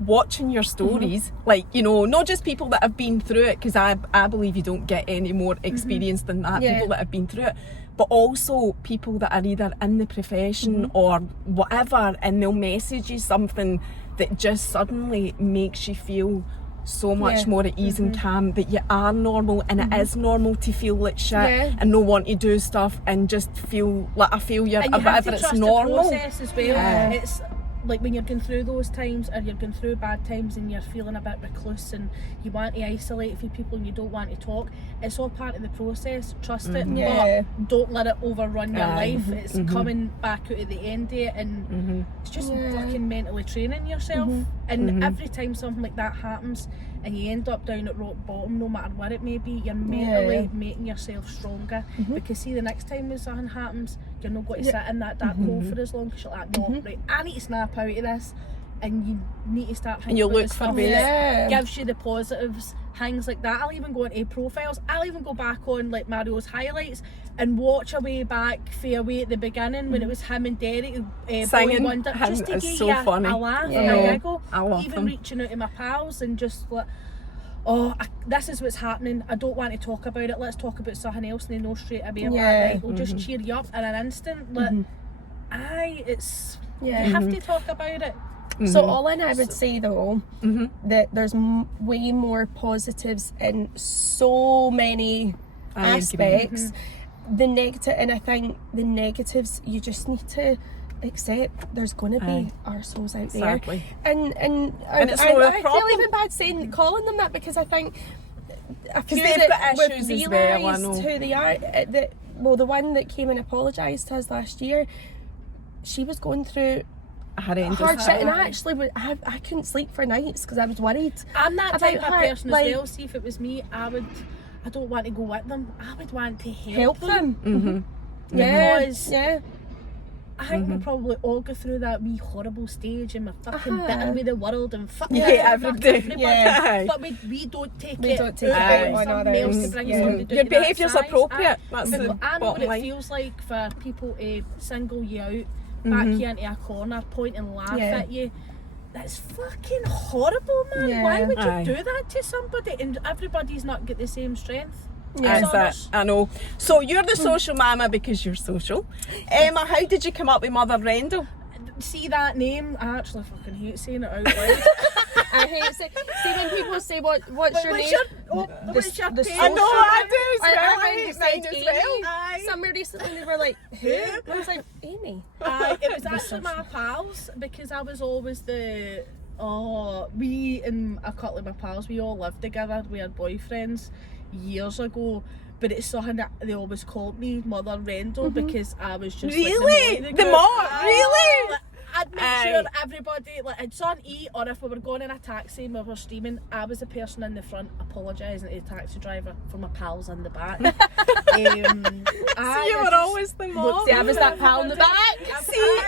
watching your stories, like, you know, not just people that have been through it, because I believe you don't get any more experience than that, people that have been through it, but also people that are either in the profession or whatever, and they'll message you something that just suddenly makes you feel so much more at ease and calm, that you are normal, and it is normal to feel like shit and not want to do stuff and just feel like a failure And or you have whatever. to It's trust normal. the process as well. It's like when you're going through those times, or you're going through bad times and you're feeling a bit recluse and you want to isolate from people and you don't want to talk, it's all part of the process. Trust it, but don't let it overrun your life. It's coming back out at the end of it, and it's just fucking mentally training yourself. And every time something like that happens and you end up down at rock bottom, no matter what it may be, you're mentally making yourself stronger, because see, the next time when something happens, you're not going to sit in that dark hole for as long, because you're like, no, right, I need to snap out of this, and you need to start thinking And you about look the for stuff ways. that gives you the positives, things like that. I'll even go into profiles, I'll even go back on like Mario's highlights and watch a way back for away at the beginning when it was him and Derek Singing Boy Wonder, him just to is get so you funny. a laugh and a giggle. I love even them. reaching out to my pals and just like, this is what's happening, I don't want to talk about it, let's talk about something else, and they know straight away, right, we'll just cheer you up in an instant. Like, you have to talk about it. So all in, I would say though, that there's way more positives in so many aspects. The negative, and I think the negatives, you just need to accept there's going to be arseholes out Exactly. there. And it's I not a feel problem. even bad calling them that, because I think a few they've that got we've issues as well, I realised know. who they are. The one that came and apologised to us last year, she was going through Horrendous. hard shit, and I couldn't sleep for nights because I was worried. I'm that about type of her, person like, as well. See, if it was me, I don't want to go with them, I would want to help them. Because Yeah. I think we probably all go through that wee horrible stage and we're fucking bitter with the world and fuck You it, hate fuck everybody. everybody. Yeah. But we don't take We it don't take out it on on somebody others. else to bring Yeah. somebody down Your to that behaviour's size. appropriate. That's Because the I know what bottom it line. feels like for people to single you out, back you into a corner, point and laugh at you. That's fucking horrible, man. Yeah. Why would you Aye. do that to somebody? And everybody's not got the same strength. That's it. I know. So you're the social mama because you're social. Emma, how did you come up with Mother Rendell? See that name? I actually fucking hate saying it out loud. I hate saying. See when people say what's your name? What's your page? I know I do as I well. I heard hate you said mine as well. Aimee. Somewhere recently they were like, who? And I was like, Aimee. It was actually my pals, because I was always me and a couple of my pals, we all lived together, we had boyfriends years ago, but it's something that they always called me Mother Rendell because I was just Really? like The group. mom? Really? Like, I'd make sure everybody, like, I'd on eat, or if we were going in a taxi and we were steaming, I was the person in the front apologising to the taxi driver for my pals in the back. So you were always the mom. See, I was that pal in the back. See,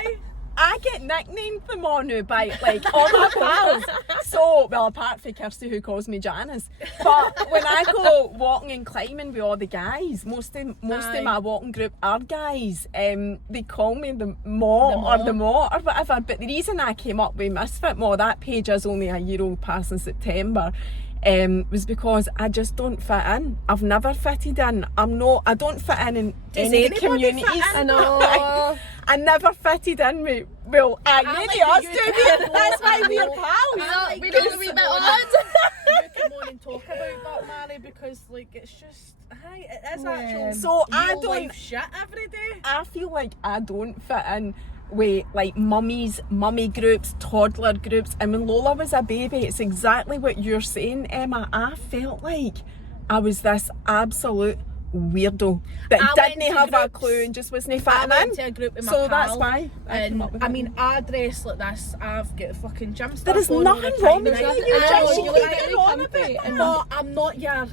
I get nicknamed the Monu by like all my pals. So, well, apart from Kirsty who calls me Janice, but when I go walking and climbing with all the guys, most of my walking group are guys. They call me the Maw or the Maw or whatever. But the reason I came up with Misfit Maw, that page is only a year old, past in September. Was because I just don't fit in. I've never fitted in. I don't fit in any of the communities. I know. I never fitted in with, well, I maybe like us you two, to- that's why we're pals. We know a wee bit odd. You come on and talk about that, Mary, because like it's just Aye, it is Yeah. actual. So I real don't- life shit every day. I feel like I don't fit in with like mummy groups, toddler groups. And when Lola was a baby, it's exactly what you're saying, Emma. I felt like I was this absolute weirdo that I went didn't to have a groups. clue and just wasn't I fitting went in. to a group with my So pal, that's why I came and up with I it. mean, I dress like this. I've got fucking gym stuff. There is on all the nothing time. wrong with There's you. nothing- You I know, just you're keep like, getting on a bit. but I'm not your.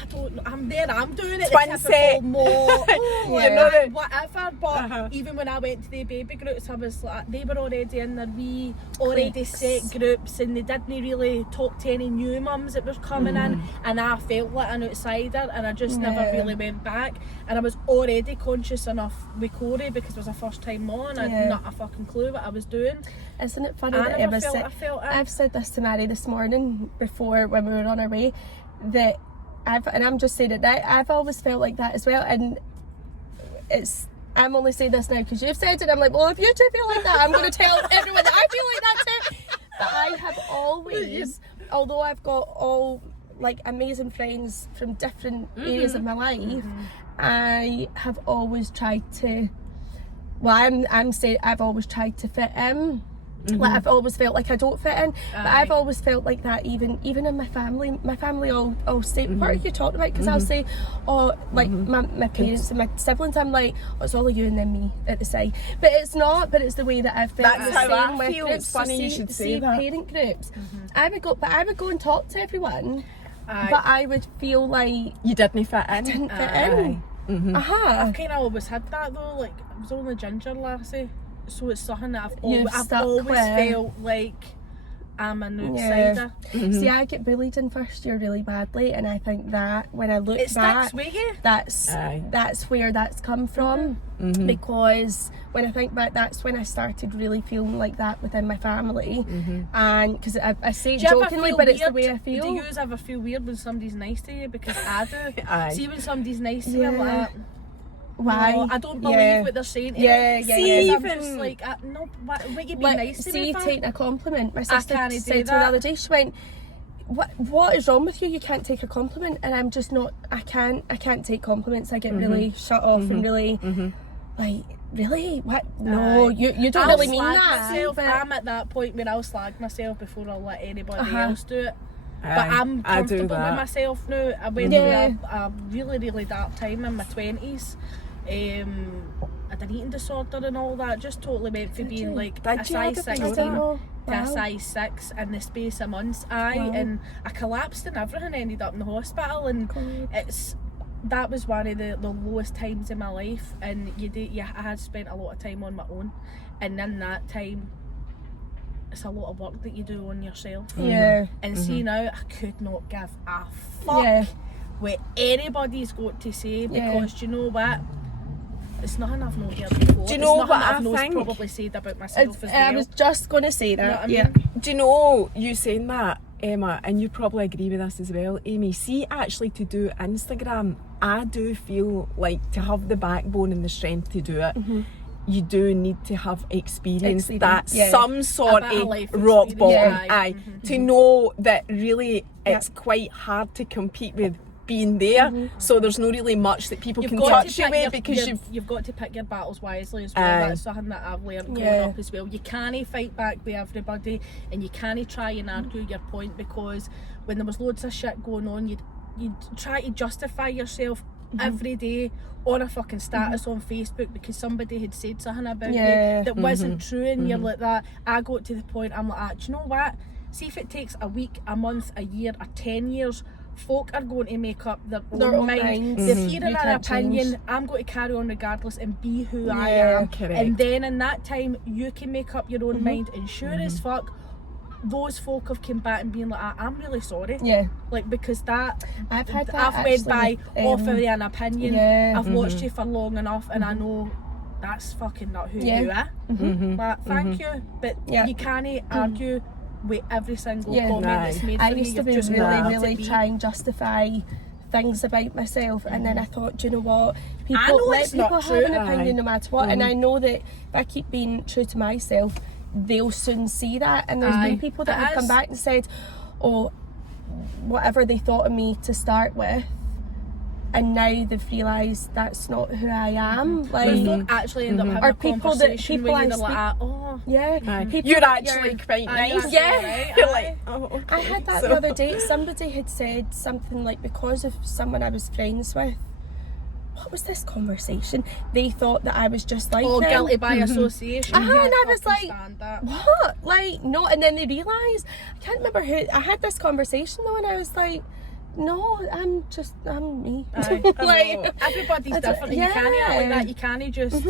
I don't know. I'm there. I'm doing it. Twin the set. typical more. You know it. Whatever. But Uh-huh. even when I went to the baby groups, I was like, they were already in their wee, already Cliques. set groups, and they didn't really talk to any new mums that was coming in, and I felt like an outsider, and I just never Yeah. really went back. And I was already conscious enough with Corey because it was a first time mom. I Yeah. had not a fucking clue what I was doing. Isn't it funny I that never Emma felt said, I felt it. I've said this to Mary this morning before when we were on our way, that I'm just saying it now, I've always felt like that as well, and I'm only saying this now because you've said it. I'm like, well, if you two feel like that, I'm going to tell everyone that I feel like that too. But I have always, although I've got all like amazing friends from different areas of my life, I have always tried to. Well, I'm saying I've always tried to fit in. Like I've always felt like I don't fit in, but I've always felt like that even in my family. My family all say, what are you talking about? Because I'll say, oh, like my parents and my siblings, I'm like, oh, it's all of you and then me at the side. But it's not, but it's the way that I've felt. That's the how I same with feel. groups. It's funny you should say that. Parent groups. I would go and talk to everyone, Aye. but I would feel like You didn't fit in. didn't fit Aye. in. I've kind of always had that though. Like I was only ginger lassie, so it's something that You've I've stuck always with. felt like I'm an outsider. See, I get bullied in first year really badly, and I think that when I look It back, sticks with you. Aye. that's where that's come from. Because when I think back, that's when I started really feeling like that within my family. And because I say it Do you ever jokingly, feel but it's the weird? way I feel. Do you ever feel weird when somebody's nice to you? Because I do. Aye. See, when somebody's nice to me, I'm Yeah. like, Why? no, I don't believe Yeah. what they're saying. Yeah, yeah, See, yeah. I'm just like, no, what you be Like, nice to see, me for? taking a compliment. My sister can't do said to her the that. other day, she went, what is wrong with you? You can't take a compliment. And I'm just not, I can't take compliments. I get really shut off and really like, really? What? No, Aye. you don't I'll really mean slag that. myself. But I'm at that point where I'll slag myself before I'll let anybody Uh-huh. else do it. But Aye, I'm I do comfortable with that. myself now. I went Yeah. through a really, really dark time in my 20s. I had an eating disorder and all that. Just totally went for being you? like Did a you? I size didn't 16 know to that. a Wow. size 6 in the space of months. Wow. And I collapsed and everything, ended up in the hospital, and God. that was one of the lowest times in my life. And I had spent a lot of time on my own, and in that time it's a lot of work that you do on yourself. Yeah. And see, now I could not give a fuck Yeah. what anybody's got to say, Yeah. because do you know what? It's nothing I've not heard before. Do you know it's what nothing I I've not think? probably said about myself as well. I was just going to say that. You know what I yeah. mean? Do you know, you saying that, Emma, and you probably agree with this as well, Aimee, see, actually to do Instagram, I do feel like to have the backbone and the strength to do it, you do need to have experience that yeah. some sort A bit of of life rock experience, bottom, yeah. aye, to know that really it's quite hard to compete with being there, so there's no really much that people can touch you with, because you've got to pick your battles wisely as well. Aye. That's something that I've learned growing Yeah. up as well. You can't fight back with everybody, and you can't try and argue your point, because when there was loads of shit going on, you'd try to justify yourself every day on a fucking status on Facebook because somebody had said something about Yeah. you that wasn't true, and you're like that. I got to the point, I'm like, do you know what? See, if it takes a week, a month, a year, or 10 years, folk are going to make up their own mind. minds. They're hearing You an can't opinion. change. I'm going to carry on regardless and be who I Yeah, am. correct. And then in that time, you can make up your own mind. And sure as fuck, those folk have come back and been like, I'm really sorry. Yeah. Like, because that I've had that. I've went by actually, off of an opinion. yeah. I've watched you for long enough, and I know that's fucking not who Yeah. you are. But thank you, but Yeah. you can't argue with every single Yeah. comment Aye. that's made I from used you. to be You've just really, got to really be. try and justify things about myself, and then I thought, do you know what? I know People let it's not people true. have an opinion Aye. no matter what, and I know that if I keep being true to myself, they'll soon see that. And there's Aye. been people that It have come is. back and said, oh, whatever they thought of me to start with, and now they've realised that's not who I am. Like, But folk actually end up having Or a people that- conversation people where I you're speak- like, oh, yeah, Aye. people You're that actually quite you're nice. actually Yeah. right, You're aye. like, oh, okay. I had that So- the other day. Somebody had said something like, because of someone I was friends with, what was this conversation? They thought that I was just like Oh, them. guilty by association. Uh-huh, Can't and I was fucking like, stand that. What? Like, no, and then they realised, I can't remember who, I had this conversation though, and I was like, no, I'm me. Aye, I like, know. Everybody's I don't- different. You can't act like that. You can't just.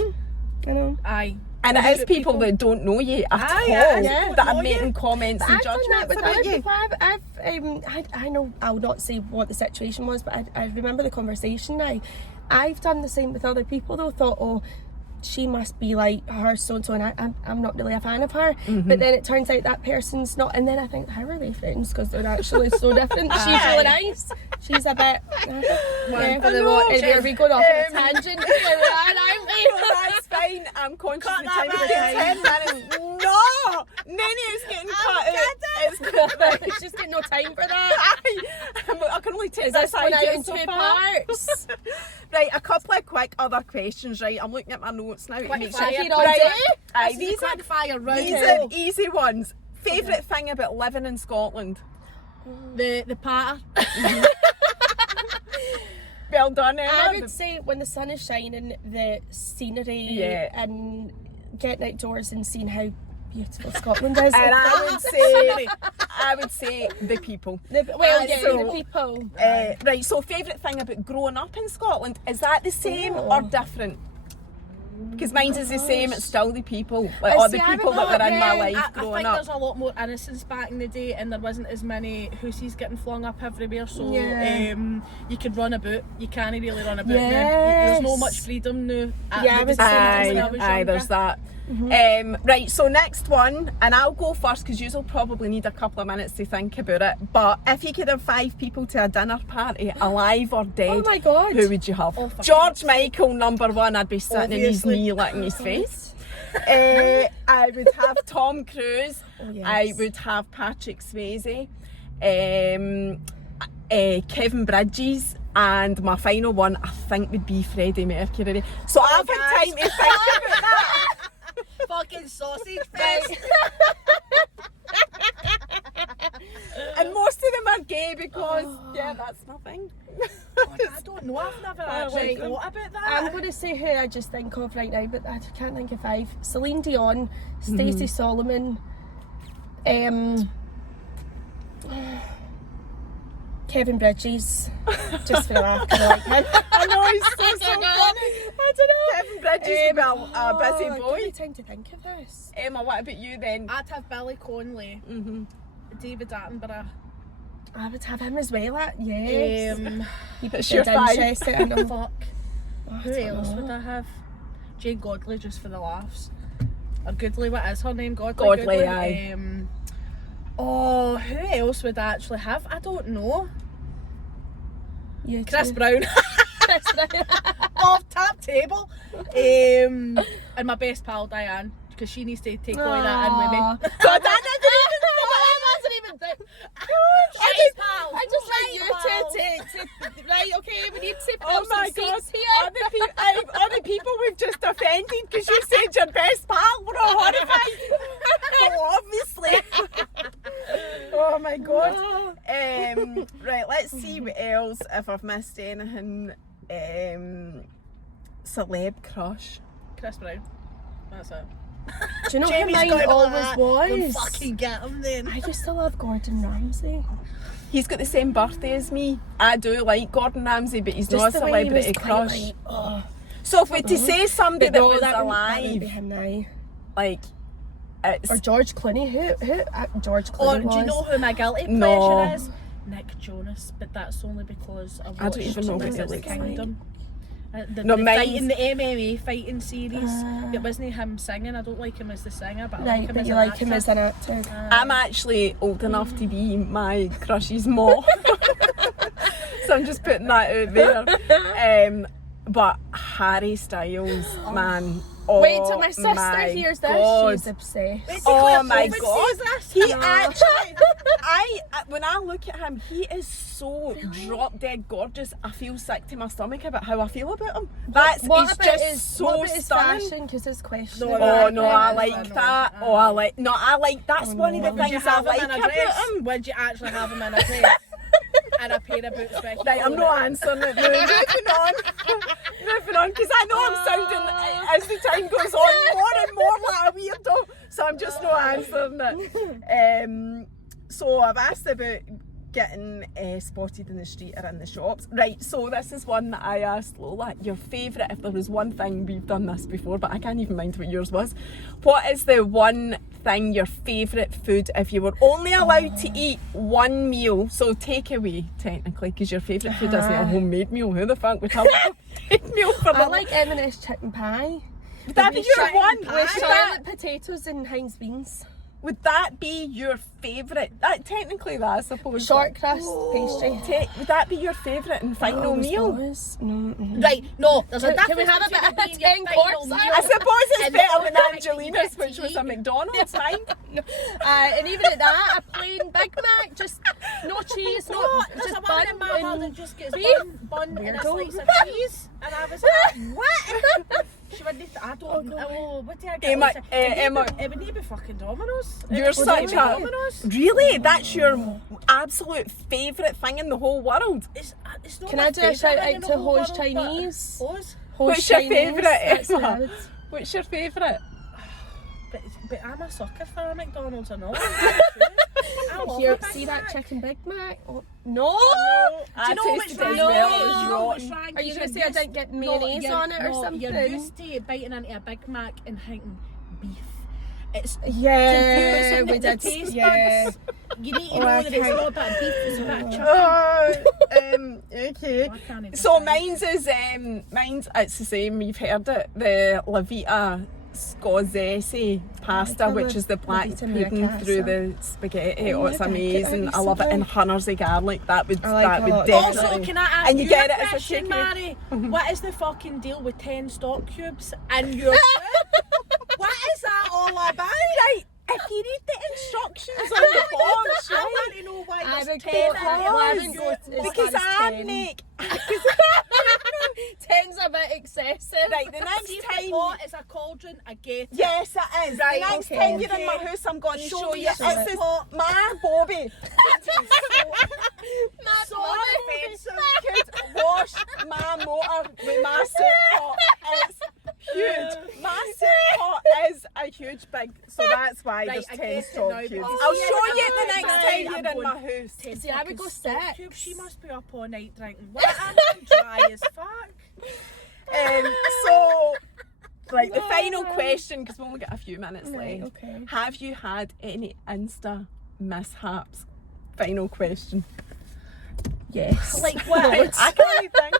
I know. Aye. And it is people that don't know you at Aye, all yeah. that are Know you. making comments But and I've done that judgments with about other you. people. I know I'll not say what the situation was, but I remember the conversation now. I've done the same with other people though. Thought, oh, she must be like her so and so, and I'm not really a fan of her. But then it turns out that person's not, and then I think, how are they friends? Because they're actually so different. She's really nice. She's a bit. Yeah, for the what? Are we going off on a tangent? Aren't we? No, that's fine. I'm conscious of the time. that We've right. got 10 minutes. No! Nenny's getting cut out. It's just got no time for that. I can only take Is this this one out idea in so two far. parts? Right, a couple of quick other questions, right? I'm looking at my notes now to Quick make fire. sure. Here all Right, day? aye, This is these a quick fire round. these are easy ones. Favourite thing about living in Scotland? The patter. Well done, Emma. I would say when the sun is shining, the scenery Yeah. and getting outdoors and seeing how beautiful Scotland is. And I would say the people. the people. Right, so favourite thing about growing up in Scotland, is that the same Oh. or different? Because mine's is the same, it's still the people. Like, I all see, the I people would that were not- in my yeah, life I growing think up. there's a lot more innocence back in the day, and there wasn't as many hussies getting flung up everywhere. So Yeah. you could run about. You can't really run about now. Yes. There's no much freedom now. Yeah, I was saying that when I was Aye, younger. there's that. Right, so next one, and I'll go first because you'll probably need a couple of minutes to think about it. But if you could have 5 people to a dinner party, alive or dead, Oh my God. who would you have? Oh, for George Michael, number 1. I'd be sitting in his Obviously. knee licking his face. I would have Tom Cruise. Oh, yes. I would have Patrick Swayze. Kevin Bridges. And my final one, I think, would be Freddie Mercury. So I've had time to think about that. Fucking sausage fest. And most of them are gay because, yeah, that's my thing. I don't know. I've never actually like them. thought about that. I'm going to say who I just think of right now, but I can't think of 5. Celine Dion, Stacey Solomon, Kevin Bridges, just for the laugh, 'cause I like him. I know, he's so I don't know. funny. I don't know. Kevin Bridges would be a busy Give me boy. time to think of this. Emma, what about you then? I'd have Billy Connolly, David Attenborough. I would have him as well. Yes. He It's said your 5. interesting. I know. Fuck. Who don't else know. would I have? Jane Godley, just for the laughs. Or Goodley, what is her name? Godley, Goodley. aye. Oh, who else would I actually have? I don't know. You Chris too. Brown. Chris Brown. Off top table. And my best pal Diane, because she needs to take all that in with me. Aw. God, that Wasn't even think. I just want you to right, okay, we need to put Oh up my some God, seats here. all the people we've just offended because you said your best pal, we're all horrified. Well, obviously. Oh my God. Right, let's see what else, if I've missed anything. Celeb crush. Chris Brown. That's it. Do you know who Jamie's mine going always like that. We'll was? fucking get him then. I used to love Gordon Ramsay. He's got the same birthday as me. I do like Gordon Ramsay, but he's not a the way he was celebrity quite crush. like, oh. So if we to say somebody But that no, was that wouldn't be alive, him now. like, it's... Or George Clooney. Who? George Or Clooney do you was. know who my guilty pleasure No. is? Nick Jonas, but that's only because I watched I don't even know what Rise he of the looks like. Kingdom. The No, mine's- fighting, the MMA fighting series. It wasn't him singing. I don't like him as the singer, but I like Right, him but as you an like actor. him as an actor. I'm actually old enough to be my crush's mom. So I'm just putting that out there. But Harry Styles, man, Oh, Wait till my sister my hears God. this. She's obsessed. Basically, Oh a my COVID God. sees this. He actually, when I look at him, he is so drop dead gorgeous. I feel sick to my stomach about how I feel about him. What He's about just his, so what about his stunning. fashion? Because it's questionable. Oh no, I I like know. that. I Oh, I like. No, I like. That's one of the Would you things I have like him in a about dress? him. Would you actually have him in a dress? And a pair of boots back. Right, I'm not answering it. No, moving on. Moving on, because I know I'm sounding, as the time goes on, more and more like a weirdo. So I'm just not answering it. So I've asked about getting spotted in the street or in the shops. Right, so this is one that I asked Lola. Your favourite, if there was one thing, we've done this before, but I can't even mind what yours was. What is the one thing, your favourite food, if you were only allowed to eat one meal, so takeaway technically, because your favourite food isn't a homemade meal. Who the fuck would have a homemade meal for I the like M&S chicken pie. Would that be your one? With Charlotte potatoes and Heinz beans. Would that be your favourite? That technically, that I suppose. Short crust pastry. Would that be your favourite and final meal? No. Right, no, there's a Can difference we have a bit between of a being your 10 final course? meal I suppose it's and better all than that you Angelina's, get which to was a eat. McDonald's, mind. And even at that, a plain Big Mac, just no cheese, No, there's just a man in my world that and just gets beef. bun and a Weirdo. slice of cheese. And I was like, what? She wouldn't, I don't know. What do I get? Emma, Emma. Emma. It would need to be fucking Domino's. You're such a... Domino's. Really? That's your absolute favourite thing in the whole world? It's not Can my I do a favourite shout thing out in to the whole Ho's world, Chinese? but- Ho's? What's your Chinese, favourite, that's Emma? good. What's your favourite? But I'm a sucker for a McDonald's and all. I love Here, a Big see that Mac. chicken Big Mac? Oh, no! I Do you know what's tasted it wrong? as well, it Do was you know what's rotten. wrong? Are you You're going to say I used- didn't get no, mayonnaise you're- on it or no, something? You're used to biting into a Big Mac and thinking beef. It's Yeah, we the did. taste Yeah. buds. You need to Oh, know I that it's can't- not a bit of beef, it's a bit of chicken. Okay. I can't even So say. mine's it's the same, you've heard it, the La Vita Scozzese pasta, call which it is the La black Vita pudding Mercasa. through the spaghetti. Oh, it's I like it. amazing. Are I you love it. And serious? hunters of garlic. That would I like that a would lot. definitely. Also, can I ask And you you get a it as a question, takeaway. Mary? What is the fucking deal with 10 stock cubes and your what is that all about? Right. If you read the instructions on the box, I right? want to know why I there's would 10 go in hard. your I would go your- as Because far as I 10. make 10's a bit excessive. right. The next See if the time. pot is a cauldron, I get it. Yes, it is. Right, the next okay. time you're in my house, I'm going to Show show me you. your It's pot. my Bobby. So offensive. Could wash my motor with my soup pot. It's huge. My soup pot is a huge big, so that's why Right, there's I 10 get it stock now, cubes. but I'll see, show I'm you the going next back, time I'm you're in going my house. 10 See, I would go stock 6. cubes. She must be up all night drinking. What? I'm dry as fuck. So, like the final question, because we only got a few minutes Right, left. okay. Have you had any Insta mishaps? Final question. Yes. Like what? I can't really think.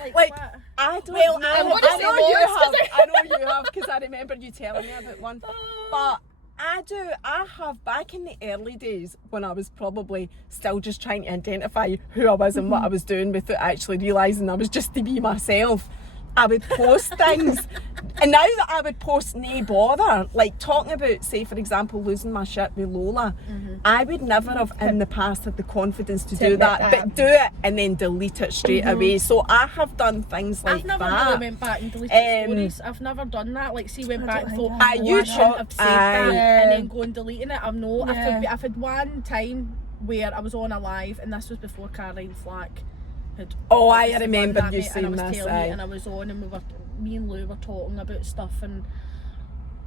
Like Like, what? I don't Well, know. I I, wanna know say you loads, have. 'cause I know you have because I remember you telling me about one. But I do. I have back in the early days when I was probably still just trying to identify who I was and what I was doing without actually realising I was just to be myself. I would post things, and now that I would post nae bother, like talking about, say for example, losing my shit with Lola, I would never have in the past had the confidence to do admit that, that. but do it and then delete it straight away. So I have done things like I've never that. really went back and deleted stories. I've never done that. Like, see, went back and don't thought, like that. oh, I YouTube, shouldn't have said that, yeah. and then go and deleting it. I've no. Yeah. I've had one time where I was on a live, and this was before Caroline Flack had. Oh, I obviously remember done that, you mate, saying and I was this, telling aye. you, and I was on, and me and Lou were talking about stuff, and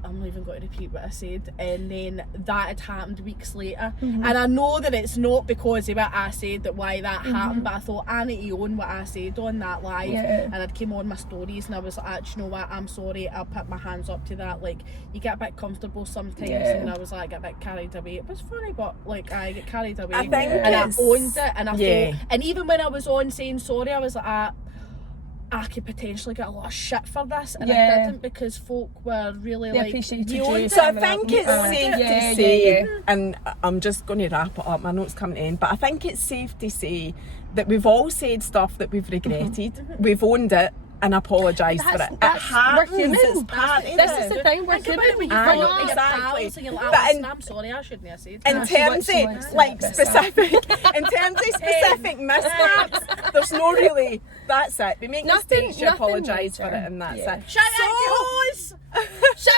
I'm not even going to repeat what I said. And then that had happened weeks later, and I know that it's not because of what I said that why that happened, but I thought I need to own what I said on that live, Yeah. and I'd came on my stories, and I was like, actually, you know what, I'm sorry, I'll put my hands up to that. Like, you get a bit comfortable sometimes, Yeah. and I was like, I get a bit carried away. It was funny, but like, I get carried away, I think and I it's- owned it, and I yeah. thought, and even when I was on saying sorry, I was like, I could potentially get a lot of shit for this, and I Yeah. didn't, because folk were really They like, appreciated you you. owned So I it. think it's safe Yeah, to say, yeah. and I'm just going to wrap it up, my notes coming in, but I think it's safe to say that we've all said stuff that we've regretted, we've owned it, and apologise for it. It happens. we're human. It's part of This it. is the thing, we're Think about it when human. you Aye, go out with your exactly. pals and you're like, But listen, in- I'm sorry, I shouldn't have said In that. terms she of wants to like get a bit specific, in terms of specific mishaps, there's no really. That's it. We make Nothing- mistakes, you nothing apologise for major. it, and that's Yeah. it. Shout out, Rose! Shout